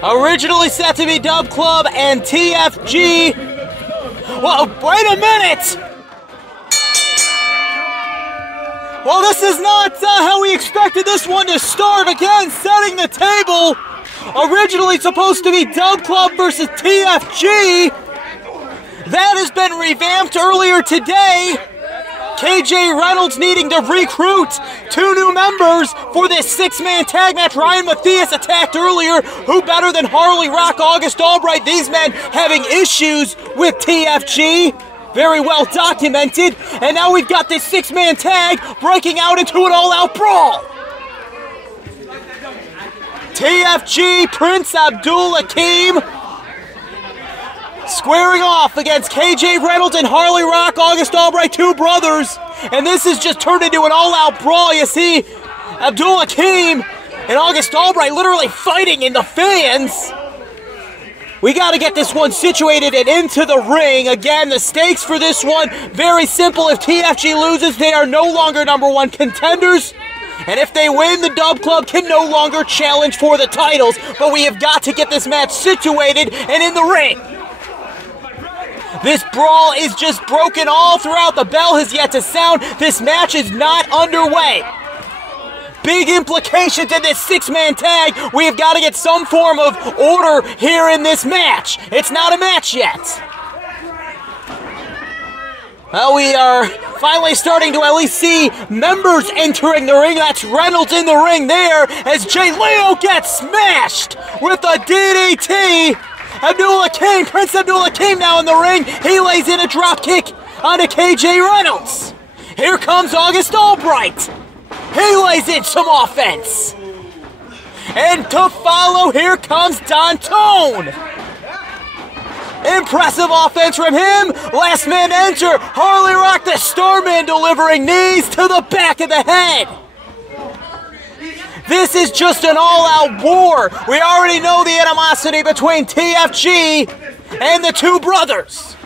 Originally set to be Dub Club and T.F.G. Well, wait a minute! Well, this is not how we expected this one to start. Again, setting the table. Originally supposed to be Dub Club versus T.F.G. That has been revamped earlier today. KJ Reynolds needing to recruit 2 new members for this 6-man tag match. Ryan Matthias attacked earlier. Who better than Harley Rock, August Albright? These men having issues with TFG. Very well documented. And now we've got this 6-man tag breaking out into an all-out brawl. T.F.G, Prince Abdul Hakeem, squaring off against KJ Reynolds and Harley Rock, August Albright, two brothers. And this has just turned into an all-out brawl. You see Abdul Hakeem and August Albright literally fighting in the fans. We got to get this one situated and into the ring. Again, the stakes for this one, very simple. If TFG loses, they are no longer #1 contenders. And if they win, the Dub Club can no longer challenge for the titles. But we have got to get this match situated and in the ring. This brawl is just broken all throughout. The bell has yet to sound. This match is not underway. Big implications in this six-man tag. We have got to get some form of order here in this match. It's not a match yet. Well, we are finally starting to at least see members entering the ring. That's Reynolds in the ring there as Jay Leo gets smashed with a DDT. Abdul Hakeem, Prince Abdul Hakeem now in the ring. He lays in a drop kick onto KJ Reynolds. Here comes August Albright. He lays in some offense. And to follow, here comes Dantone. Impressive offense from him. Last man enter, Harley Rock the Starman delivering knees to the back of the head. This is just an all-out war. We already know the animosity between TFG and the two brothers.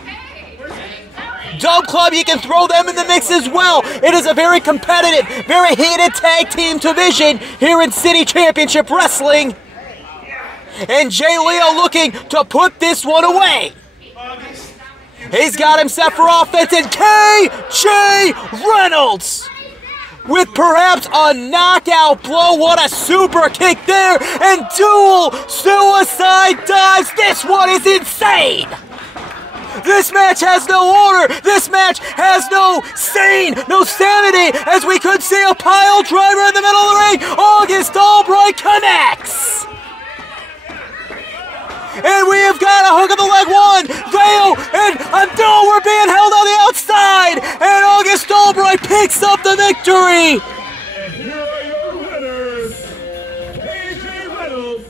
Dub Club, you can throw them in the mix as well. It is a very competitive, very heated tag team division here in City Championship Wrestling. And Jay Leo looking to put this one away. He's got himself for offense, and KJ Reynolds with perhaps a knockout blow. What a super kick there, and dual suicide dives. This one is insane. This match has no order. This match has no sanity, as we could see a pile driver in the middle of the ring. August Albright connects. And we have got a hook of the leg one. Dale and Abdul were being held on the outside. And August Albright picks up the victory. And here are your winners, KJ Reynolds,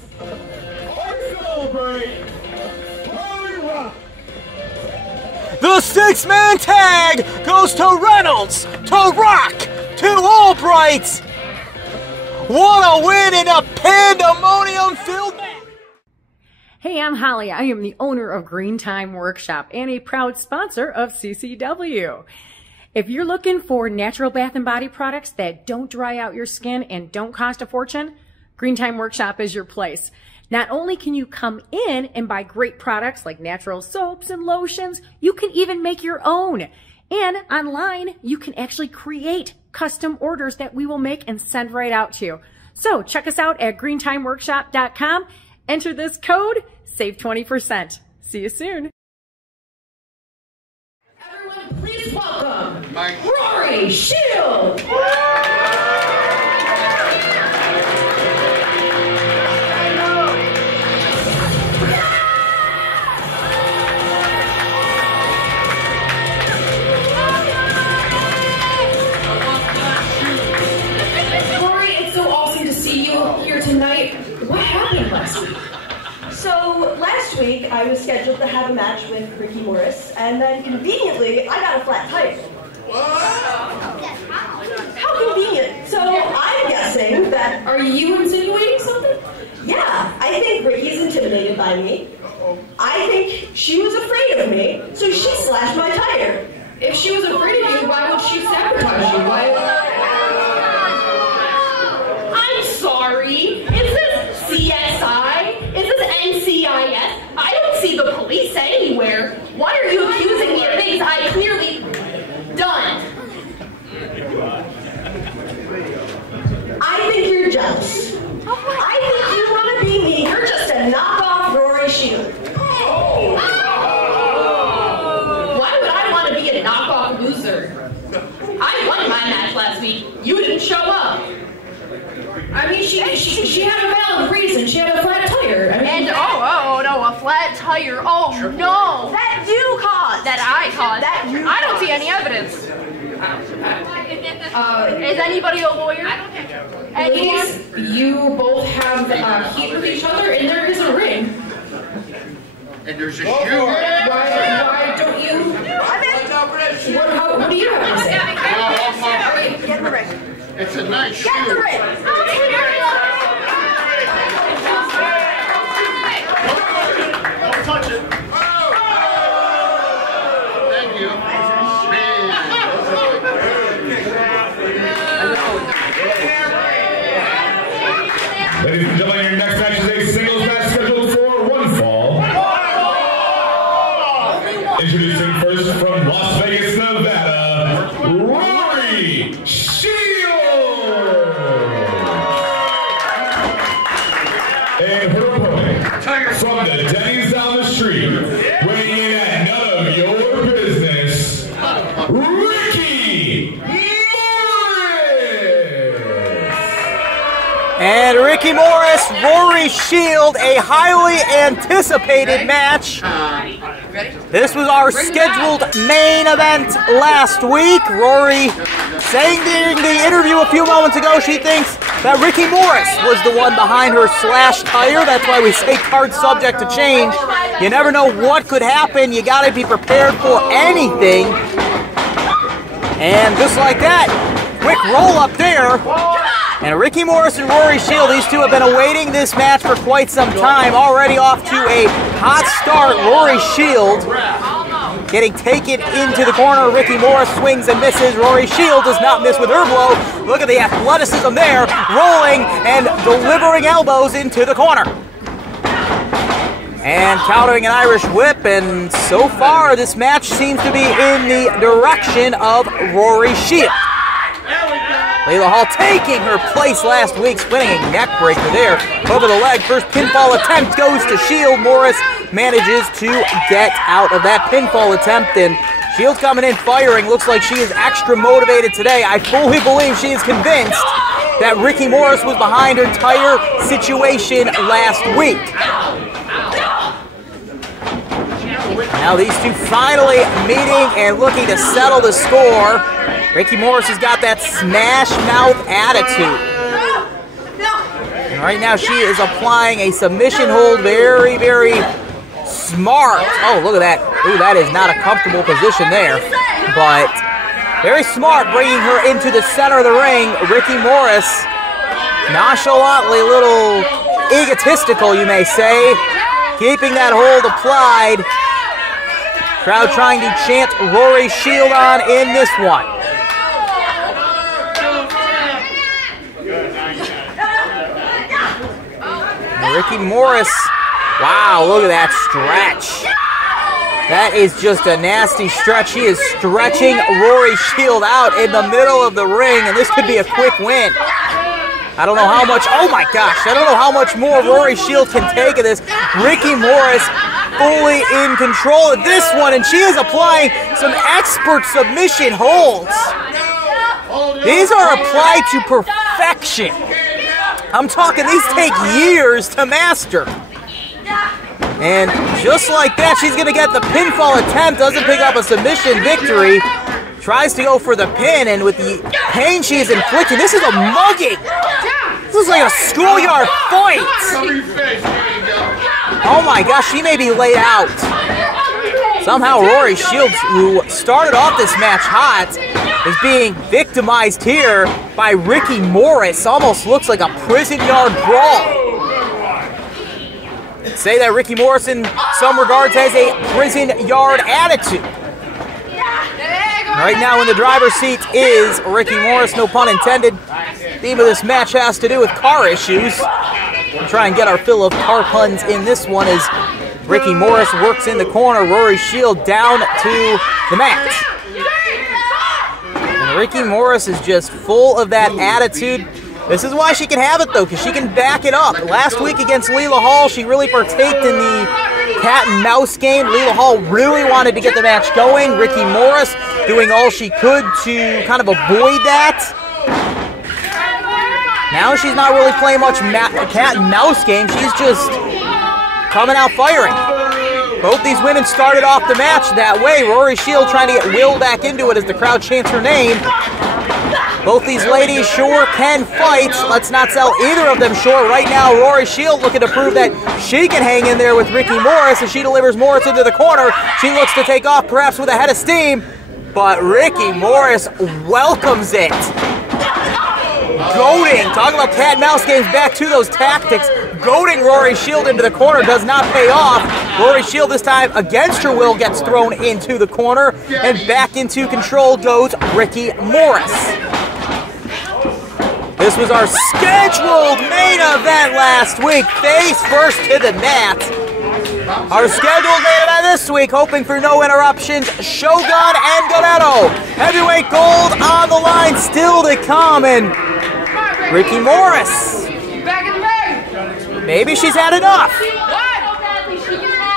August Albright, Harley Rock. The six-man tag goes to Reynolds, to Rock, to Albright. What a win in a pandemonium-filled match. Hey, I'm Holly. I am the owner of Green Time Workshop and a proud sponsor of CCW. If you're looking for natural bath and body products that don't dry out your skin and don't cost a fortune, Green Time Workshop is your place. Not only can you come in and buy great products like natural soaps and lotions, you can even make your own. And online, you can actually create custom orders that we will make and send right out to you. So check us out at greentimeworkshop.com. Enter this code, save 20%. See you soon. Everyone, please welcome Rory Shield. Rory, it's so awesome to see you here tonight. What happened last week? So, last week I was scheduled to have a match with Rikki Morris, and then conveniently I got a flat tire. How convenient. So, I'm guessing that... Are you insinuating something? Yeah, I think Rikki's intimidated by me. I think she was afraid of me, so she slashed my tire. If she was afraid of you, why would she sabotage you? I'm sorry. Is this CSI? Is this NCIS? I don't see the police anywhere. Why are you accusing me of things I clearly done? I think you're jealous. I think you want to be me. You're just a knockoff Rory Shield. Why would I want to be a knockoff loser? I won my match last week. You didn't show up. I mean, she had a valid reason. She had a flat tire. I mean, oh no, a flat tire. Oh no. That you caused. That I caused. That you I don't see any evidence. Is anybody a lawyer? Ladies, you both have heat with each other, and there is a ring. And there's a shoe. Why don't you? What do you have to say? Get the ring. It's a nice shoe. Get the ring. Don't touch it. Thank you. Ladies and gentlemen, your next match is a singles match scheduled for one fall. Introducing first from Las Vegas, Nevada, Rory Shield. And her opponent from the Denny's down the street, weighing in at none of your business, Rikki. And Rikki Morris, Rory Shield, a highly anticipated match. This was our scheduled main event last week. Rory saying during the interview a few moments ago she thinks that Rikki Morris was the one behind her slashed tire. That's why we say card subject to change. You never know what could happen. You got to be prepared for anything. And just like that, quick roll up there. And Rikki Morris and Rory Shield, these two have been awaiting this match for quite some time. Already off to a hot start. Rory Shield getting taken into the corner. Rikki Morris swings and misses. Rory Shield does not miss with her blow. Look at the athleticism there, rolling and delivering elbows into the corner. And countering an Irish whip, and so far this match seems to be in the direction of Rory Shield. Layla Hall taking her place last week, spinning a neck breaker there over the leg. First pinfall attempt goes to Shield. Morris manages to get out of that pinfall attempt, and Shield's coming in firing. Looks like she is extra motivated today. I fully believe she is convinced that Rikki Morris was behind her entire situation last week. Now these two finally meeting and looking to settle the score. Rikki Morris has got that smash mouth attitude. And right now she is applying a submission hold, very, very smart. Oh, look at that. Ooh, that is not a comfortable position there. But very smart, bringing her into the center of the ring. Rikki Morris, nonchalantly, a little egotistical, you may say, keeping that hold applied. Crowd trying to chant Rory Shield on in this one. Rikki Morris, wow, look at that stretch. That is just a nasty stretch. He is stretching Rory Shield out in the middle of the ring, and this could be a quick win. I don't know how much, oh my gosh, I don't know how much more Rory Shield can take of this. Rikki Morris fully in control of this one, and she is applying some expert submission holds. These are applied to perfection. I'm talking, these take years to master. And just like that, she's going to get the pinfall attempt, doesn't pick up a submission victory, tries to go for the pin, and with the pain she is inflicting, this is a mugging. This is like a schoolyard fight. Oh my gosh, she may be laid out. Somehow Rory Shield, who started off this match hot, is being victimized here by Rikki Morris. Almost looks like a prison yard brawl. Say that Rikki Morris in some regards has a prison yard attitude. Right now in the driver's seat is Rikki Morris, no pun intended. The theme of this match has to do with car issues. We'll try and get our fill of car puns in this one as Rikki Morris works in the corner. Rory Shield down to the mat. And Rikki Morris is just full of that attitude. This is why she can have it, though, because she can back it up. Last week against Layla Hall, she really partaked in the cat and mouse game. Layla Hall really wanted to get the match going. Rikki Morris doing all she could to kind of avoid that. Now she's not really playing much cat and mouse game. She's just coming out firing. Both these women started off the match that way. Rory Shield trying to get Will back into it as the crowd chants her name. Both these ladies sure can fight. Let's not sell either of them short. Right now, Rory Shield looking to prove that she can hang in there with Rikki Morris as she delivers Morris into the corner. She looks to take off perhaps with a head of steam, but Rikki Morris welcomes it. Goading, talking about cat and mouse games, back to those tactics. Goading Rory Shield into the corner does not pay off. Rory Shield this time, against her will, gets thrown into the corner, and back into control goes Rikki Morris. This was our scheduled main event last week. Face first to the mat. Our scheduled main event this week, hoping for no interruptions, Shogun and Guerrero. Heavyweight gold on the line, still to come, and Rikki Morris. Maybe she's had enough.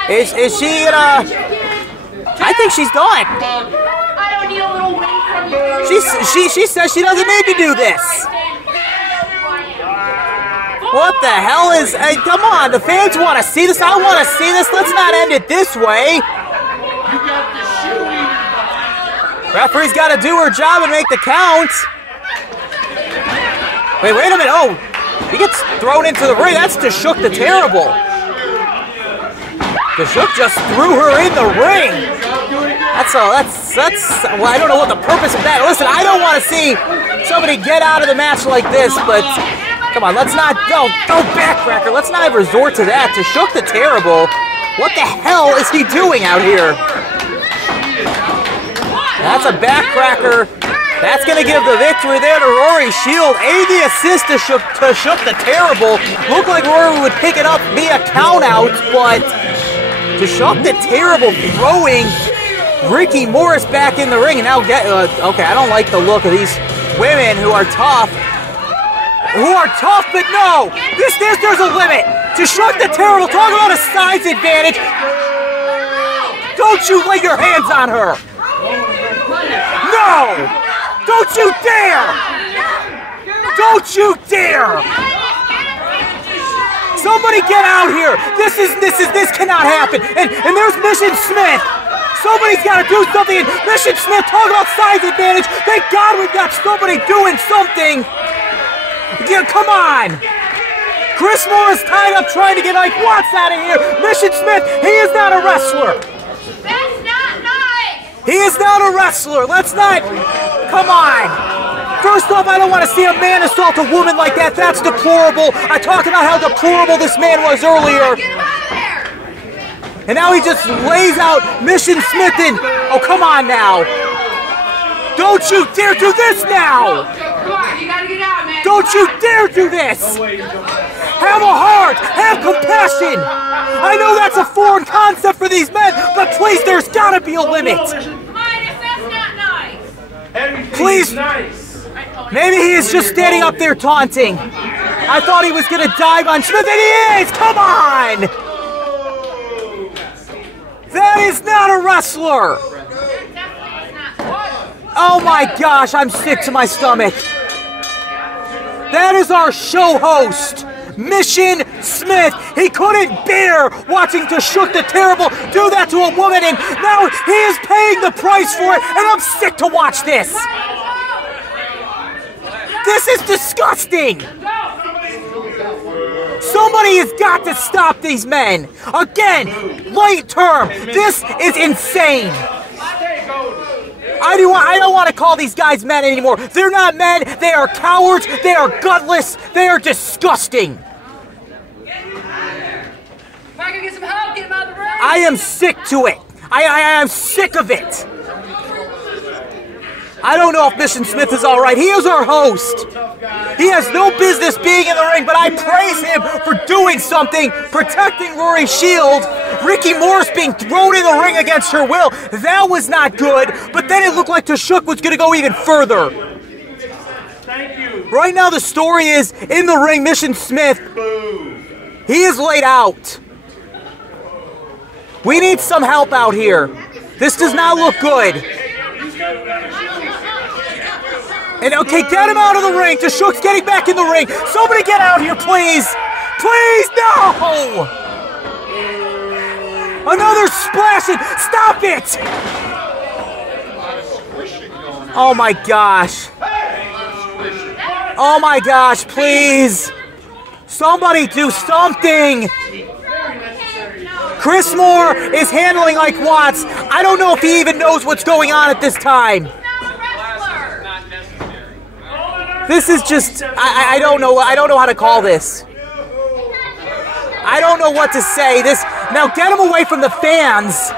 Is she gonna... I think she's done. I don't need a little wink from you. She says she doesn't need to do this. What the hell is... Hey, come on, the fans want to see this. I want to see this. Let's not end it this way. Referee's got to do her job and make the count. Wait a minute. Oh, he gets thrown into the ring. That's T.F.G the Terrible. T.F.G just threw her in the ring. Well, I don't know what the purpose of that. Listen, I don't want to see somebody get out of the match like this, but come on, let's not go backcracker. Let's not resort to that. T.F.G the Terrible. What the hell is he doing out here? That's a backcracker. That's going to give the victory there to Rory Shield. The assist to T.F.G the Terrible. Looked like Rory would pick it up via countout, but T.F.G the Terrible throwing Rikki Morris back in the ring. And now okay, I don't like the look of these women who are tough. But no! There's a limit. T.F.G the Terrible, talk about a size advantage. Don't you lay your hands on her. No! Don't you dare! Don't you dare! Somebody get out here! This cannot happen. And there's Mizzion Smith. Somebody's got to do something. And Mizzion Smith, talk about size advantage. Thank God we've got somebody doing something. Yeah, come on. Chris Morris tied up trying to get Ike Watts out of here. Mizzion Smith, he is not a wrestler. That's not nice. He is not a wrestler. Let's not. Come on. First off, I don't want to see a man assault a woman like that. That's deplorable. I talked about how deplorable this man was earlier. Get him out of there. And now he just lays out Mizzion Smith in. Oh, come on now. Don't you dare do this now. Come on, you gotta get out, man. Don't you dare do this. Have a heart. Have compassion. I know that's a foreign concept for these men, but please, there's got to be a limit. That's not nice. Please. Maybe he is just standing up there taunting. I thought he was going to dive on Smith, and he is! Come on! That is not a wrestler! Oh my gosh, I'm sick to my stomach. That is our show host, Mizzion Smith. He couldn't bear watching T.F.G the Terrible do that to a woman, and now he is paying the price for it, and I'm sick to watch this. This is disgusting! Somebody has got to stop these men! Again, light term, this is insane! I don't want to call these guys men anymore. They're not men, they are cowards, they are gutless, they are disgusting! I am sick to it! I am sick of it! I don't know if Mizzion Smith is all right. He is our host. He has no business being in the ring, but I praise him for doing something, protecting Rory Shield. Rikki Morris being thrown in the ring against her will. That was not good, but then it looked like T.F.G was going to go even further. Thank you. Right now the story is, in the ring, Mizzion Smith, he is laid out. We need some help out here. This does not look good. And okay, get him out of the ring. T.F.G's getting back in the ring. Somebody get out here, please. Please, no! Another splashing. Stop it! Oh my gosh. Oh my gosh, please. Somebody do something. Chris Moore is handling like Watts. I don't know if he even knows what's going on at this time. This is just, I don't know how to call this. I don't know what to say. Now get him away from the fans.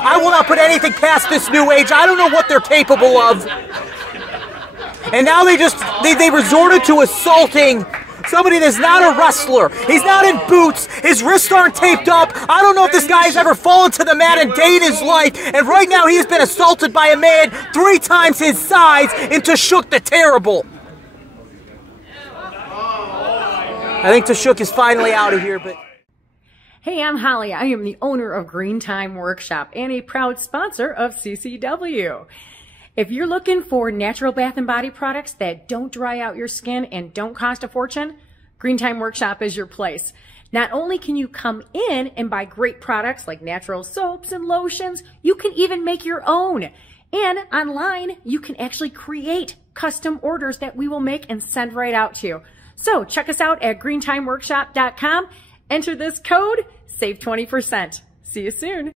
I will not put anything past this new age. I don't know what they're capable of. And now they resorted to assaulting somebody that's not a wrestler. He's not in boots. His wrists aren't taped up. I don't know if this guy has ever fallen to the mat a day in his life. And right now he has been assaulted by a man 3 times his size in Tashuk the Terrible. I think Tashuk is finally out of here, but... Hey, I'm Holly. I am the owner of Green Time Workshop and a proud sponsor of CCW. If you're looking for natural bath and body products that don't dry out your skin and don't cost a fortune, Green Time Workshop is your place. Not only can you come in and buy great products like natural soaps and lotions, you can even make your own. And online, you can actually create custom orders that we will make and send right out to you. So check us out at greentimeworkshop.com. Enter this code, save 20%. See you soon.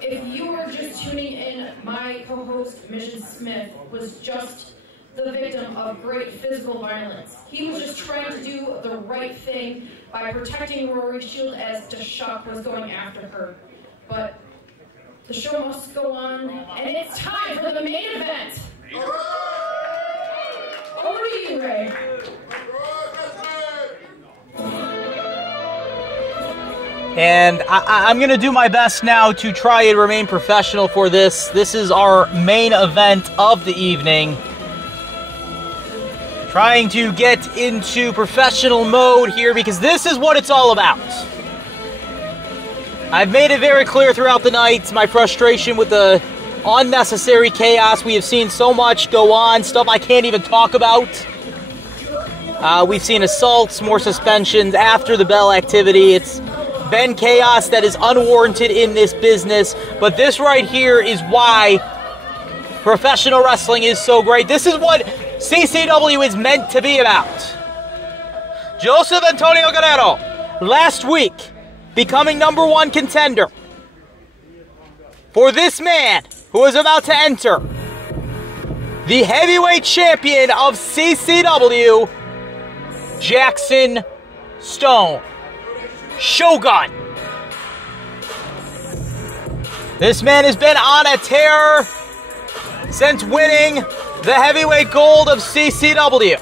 If you were just tuning in, my co-host, Mission Smith, was just the victim of great physical violence. He was just trying to do the right thing by protecting Rory Shield as Tashuk was going after her. But the show must go on, and it's time for the main event. Over to you, Ray. And I'm going to do my best now to try and remain professional for this. This is our main event of the evening. Trying to get into professional mode here because this is what it's all about. I've made it very clear throughout the night my frustration with the unnecessary chaos. We have seen so much go on, stuff I can't even talk about. We've seen assaults, more suspensions after the bell activity. It's been chaos that is unwarranted in this business, but this right here is why professional wrestling is so great. This is what CCW is meant to be about. Joseph Antonio Guerrero, last week, becoming #1 contender for this man who is about to enter the heavyweight champion of CCW, Jackson Stone Shogun. This man has been on a tear since winning the heavyweight gold of CCW.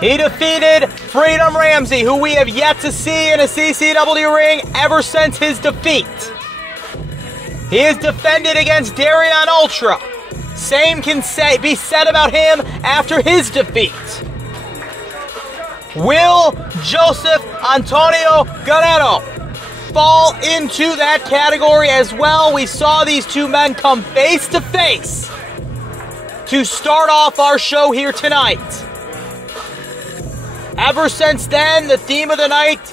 He defeated Freedom Ramsey, who we have yet to see in a CCW ring ever since his defeat. He has defended against Darrion Ultra. Same can be said about him after his defeat. Will Joseph Antonio Guerrero fall into that category as well? We saw these two men come face to face to start off our show here tonight. Ever since then, the theme of the night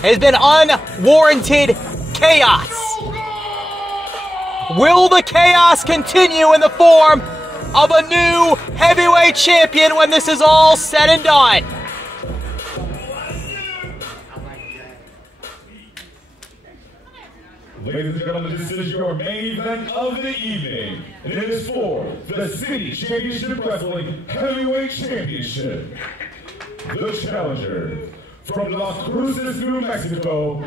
has been unwarranted chaos. Will the chaos continue in the form of a new heavyweight champion when this is all said and done? Ladies and gentlemen, this is your main event of the evening. It is for the City Championship Wrestling Heavyweight Championship. The challenger from Las Cruces, New Mexico,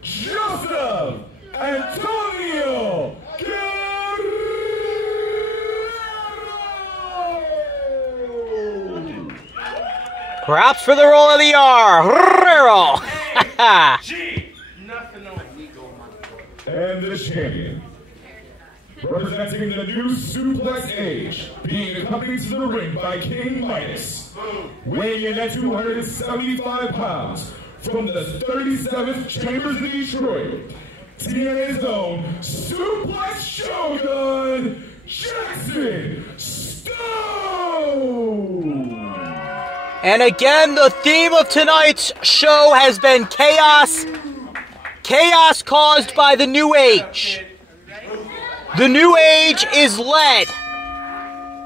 Joseph Antonio Guerrero. Perhaps for the roll of the R, Guerrero. And the champion, representing the new Suplex Age, being accompanied to the ring by King Midas, weighing in at 275 pounds, from the 37th Chambers of Detroit, TNA's own Suplex Shogun, Jackson Stone! And again, the theme of tonight's show has been chaos. Chaos caused by the New Age. The New Age is led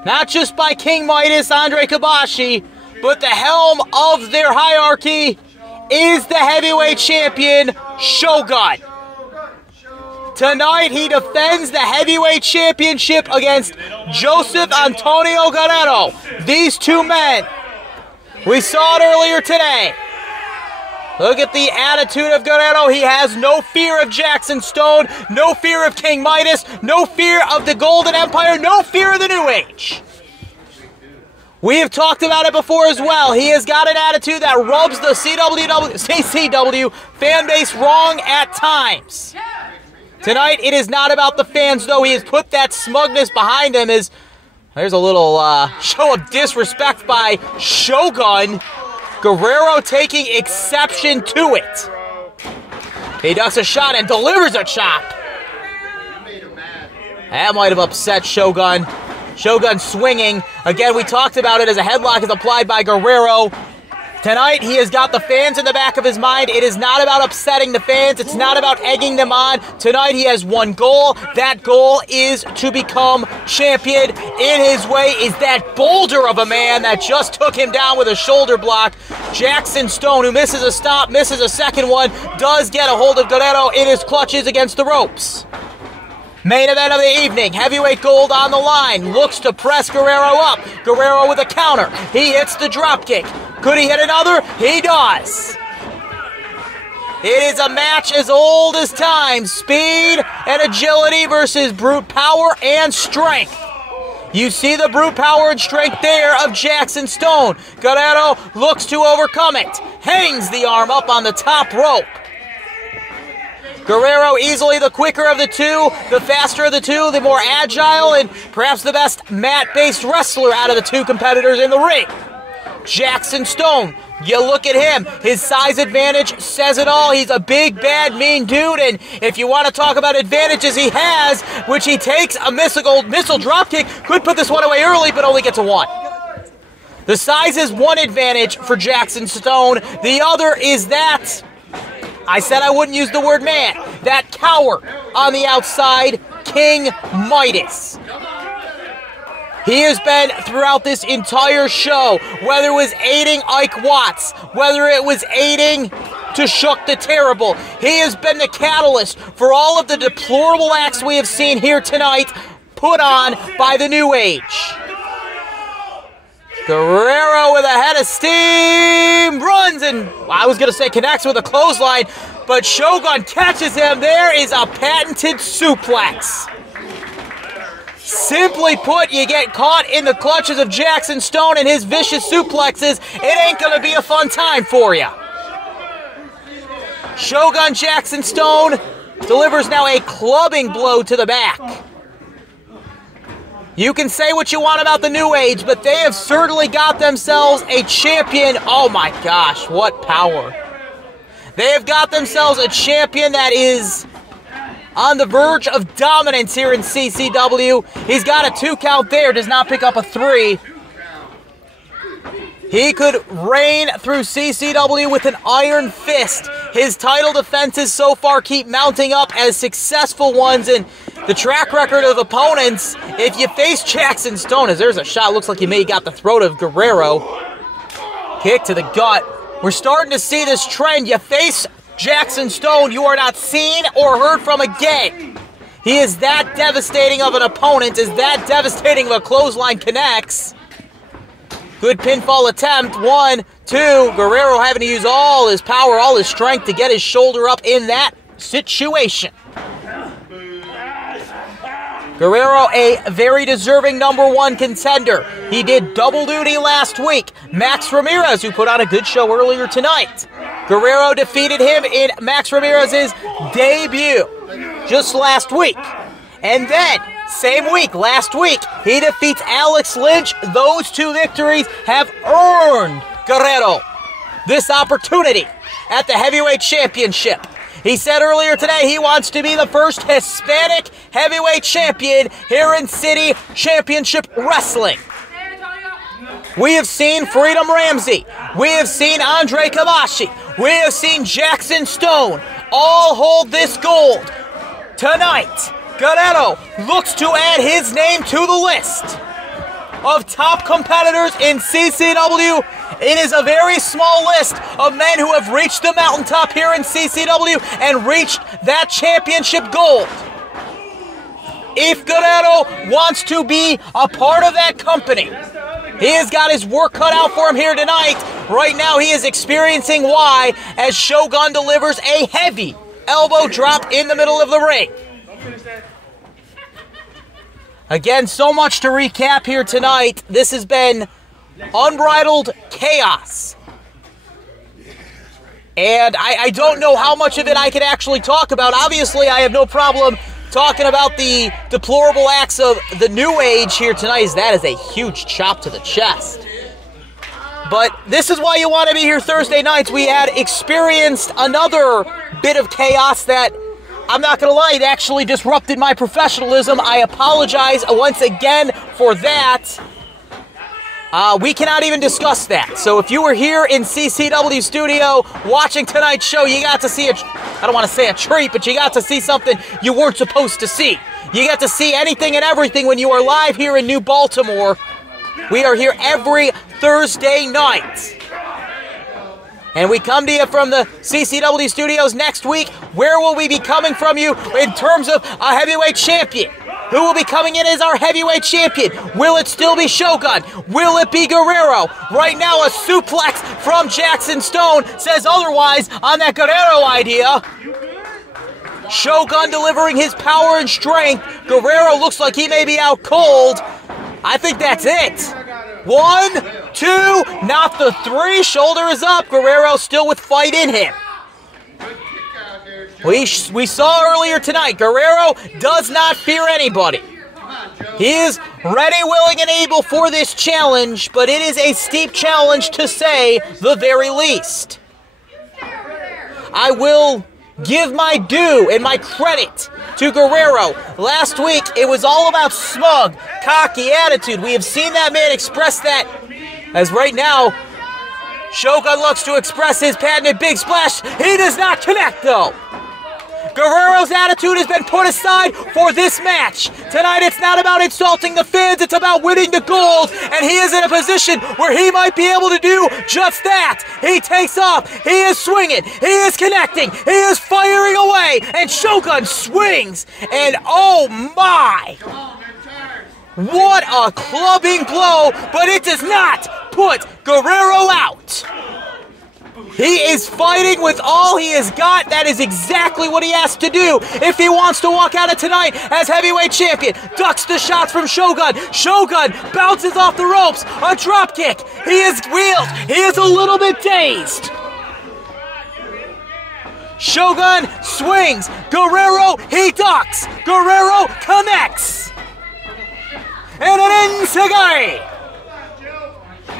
not just by King Midas, Andre Kabashi, but the helm of their hierarchy is the heavyweight champion, Shogun. Tonight, he defends the heavyweight championship against Joseph Antonio Guerrero. These two men, we saw it earlier today. Look at the attitude of Guerrero. He has no fear of Jackson Stone, no fear of King Midas, no fear of the Golden Empire, no fear of the New Age. We have talked about it before as well. He has got an attitude that rubs the CCW fan base wrong at times. Tonight, it is not about the fans, though. He has put that smugness behind him. There's a little show of disrespect by Shogun. Guerrero taking exception to it. He ducks a shot and delivers a chop. That might have upset Shogun. Shogun swinging. Again, we talked about it as a headlock is applied by Guerrero. Tonight, he has got the fans in the back of his mind. It is not about upsetting the fans. It's not about egging them on. Tonight, he has one goal. That goal is to become champion. In his way is that boulder of a man that just took him down with a shoulder block. Jackson Stone, who misses a stop, misses a second one, does get a hold of Guerrero in his clutches against the ropes. Main event of the evening, heavyweight gold on the line, looks to press Guerrero up. Guerrero with a counter. He hits the dropkick. Could he hit another? He does. It is a match as old as time. Speed and agility versus brute power and strength. You see the brute power and strength there of Jackson Stone. Guerrero looks to overcome it. Hangs the arm up on the top rope. Guerrero easily the quicker of the two, the faster of the two, the more agile, and perhaps the best mat-based wrestler out of the two competitors in the ring. Jackson Stone, you look at him, his size advantage says it all. He's a big, bad, mean dude, and if you want to talk about advantages he has, which he takes a missile dropkick, could put this one away early, but only gets a one. The size is one advantage for Jackson Stone. The other is that, I said I wouldn't use the word man, that coward on the outside, King Midas. He has been throughout this entire show, whether it was aiding Ike Watts, whether it was aiding to Shook the Terrible. He has been the catalyst for all of the deplorable acts we have seen here tonight put on by the New Age. Guerrero with a head of steam runs and, I was going to say connects with a clothesline, but Shogun catches him. There is a patented suplex. Simply put, you get caught in the clutches of Jackson Stone and his vicious suplexes, it ain't going to be a fun time for you. Shogun Jackson Stone delivers now a clubbing blow to the back. You can say what you want about the New Age, but they have certainly got themselves a champion. Oh my gosh, what power. They have got themselves a champion that is on the verge of dominance here in CCW. He's got a 2 count there, does not pick up a 3. He could reign through CCW with an iron fist. His title defenses so far keep mounting up as successful ones, and the track record of opponents, if you face Jackson Stone, as there's a shot, looks like he may have got the throat of Guerrero. Kick to the gut. We're starting to see this trend. You face Jackson Stone, you are not seen or heard from again. He is that devastating of an opponent, is that devastating of a clothesline connects. Good pinfall attempt, 1, 2. Guerrero having to use all his power, all his strength to get his shoulder up in that situation. Guerrero, a very deserving #1 contender. He did double duty last week. Max Ramirez, who put on a good show earlier tonight. Guerrero defeated him in Max Ramirez's debut just last week. And then, same week, last week, he defeats Alex Lynch. Those 2 victories have earned Guerrero this opportunity at the heavyweight championship. He said earlier today he wants to be the first Hispanic heavyweight champion here in City Championship Wrestling. We have seen Freedom Ramsey. We have seen Andre Kabashi. We have seen Jackson Stone all hold this gold. Tonight, Guerrero looks to add his name to the list. of top competitors in CCW. It is a very small list of men who have reached the mountaintop here in CCW and reached that championship gold. If Guerrero wants to be a part of that company, he has got his work cut out for him here tonight. Right now he is experiencing why as Shogun delivers a heavy elbow drop in the middle of the ring. Again, so much to recap here tonight. This has been unbridled chaos. And I don't know how much of it I can actually talk about. Obviously, I have no problem talking about the deplorable acts of the New Age here tonight. That is a huge chop to the chest. But this is why you want to be here Thursday nights. We had experienced another bit of chaos that, I'm not going to lie, it actually disrupted my professionalism. I apologize once again for that. We cannot even discuss that. So if you were here in CCW studio watching tonight's show, you got to see I don't want to say a treat, but you got to see something you weren't supposed to see. You got to see anything and everything when you are live here in New Baltimore. We are here every Thursday night. And we come to you from the CCW studios next week. Where will we be coming from you in terms of a heavyweight champion? Who will be coming in as our heavyweight champion? Will it still be Shogun? Will it be Guerrero? Right now, a suplex from Jackson Stone says otherwise on that Guerrero idea. Shogun delivering his power and strength. Guerrero looks like he may be out cold. I think that's it. 1, 2, not the 3. Shoulder is up. Guerrero still with fight in him. We saw earlier tonight, Guerrero does not fear anybody. He is ready, willing, and able for this challenge, but it is a steep challenge to say the very least. I will give my due and my credit to Guerrero. Last week, it was all about smug, cocky attitude. We have seen that man express that, as right now, Shogun looks to express his patented big splash. He does not connect, though. Guerrero's attitude has been put aside for this match. Tonight it's not about insulting the fans, it's about winning the gold, and he is in a position where he might be able to do just that. He takes off, he is swinging, he is connecting, he is firing away, and Shogun swings, and oh my! What a clubbing blow, but it does not put Guerrero out. He is fighting with all he has got. That is exactly what he has to do if he wants to walk out of tonight as heavyweight champion. Ducks the shots from Shogun. Shogun bounces off the ropes. A drop kick. He is wheeled. He is a little bit dazed. Shogun swings. Guerrero, he ducks. Guerrero connects. And an enziguri.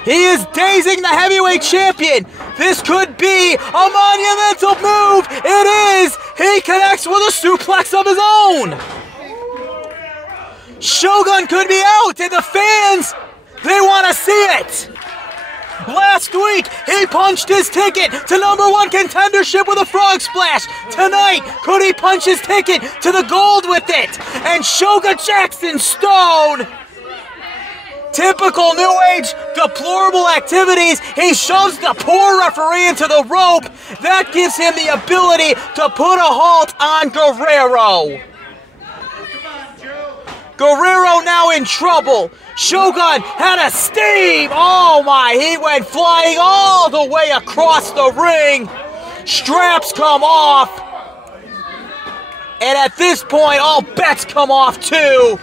He is dazing the heavyweight champion. This could be a monumental move. It is. He connects with a suplex of his own. Shogun could be out, and the fans, they want to see it. Last week, he punched his ticket to #1 contendership with a frog splash. Tonight, could he punch his ticket to the gold with it? And Shogun Jackson Stone, typical New Age, deplorable activities. He shoves the poor referee into the rope. That gives him the ability to put a halt on Guerrero. Guerrero now in trouble. Shogun had a steam. Oh my, he went flying all the way across the ring. Straps come off. And at this point, all bets come off too.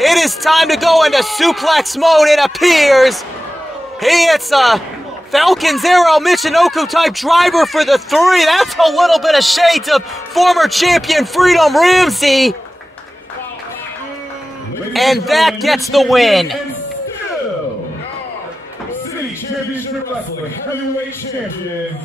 It is time to go into suplex mode, it appears. He hits a Falcon's Arrow Michinoku type driver for the 3. That's a little bit of shades of former champion Freedom Ramsey. And that gets the win. City Championship Wrestling Heavyweight Champion,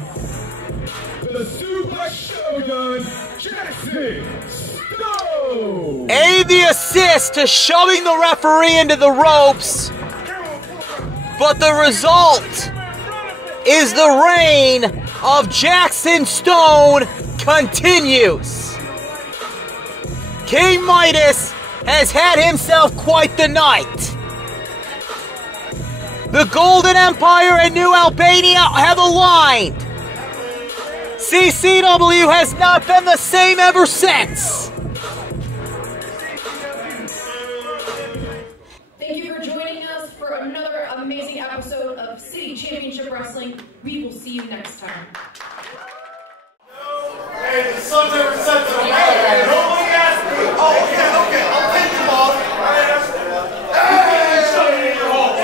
the Suplex Shogun, Jackson Stone. The assist to shoving the referee into the ropes. But the result is the reign of Jackson Stone continues. King Midas has had himself quite the night. The Golden Empire and New Albania have aligned. CCW has not been the same ever since. Thank you for joining us for another amazing episode of City Championship Wrestling. We will see you next time. Hey, the sun never sets on hey, nobody asked me. Oh, okay, I'll take the ball. Hey, shut it in your hole.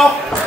off.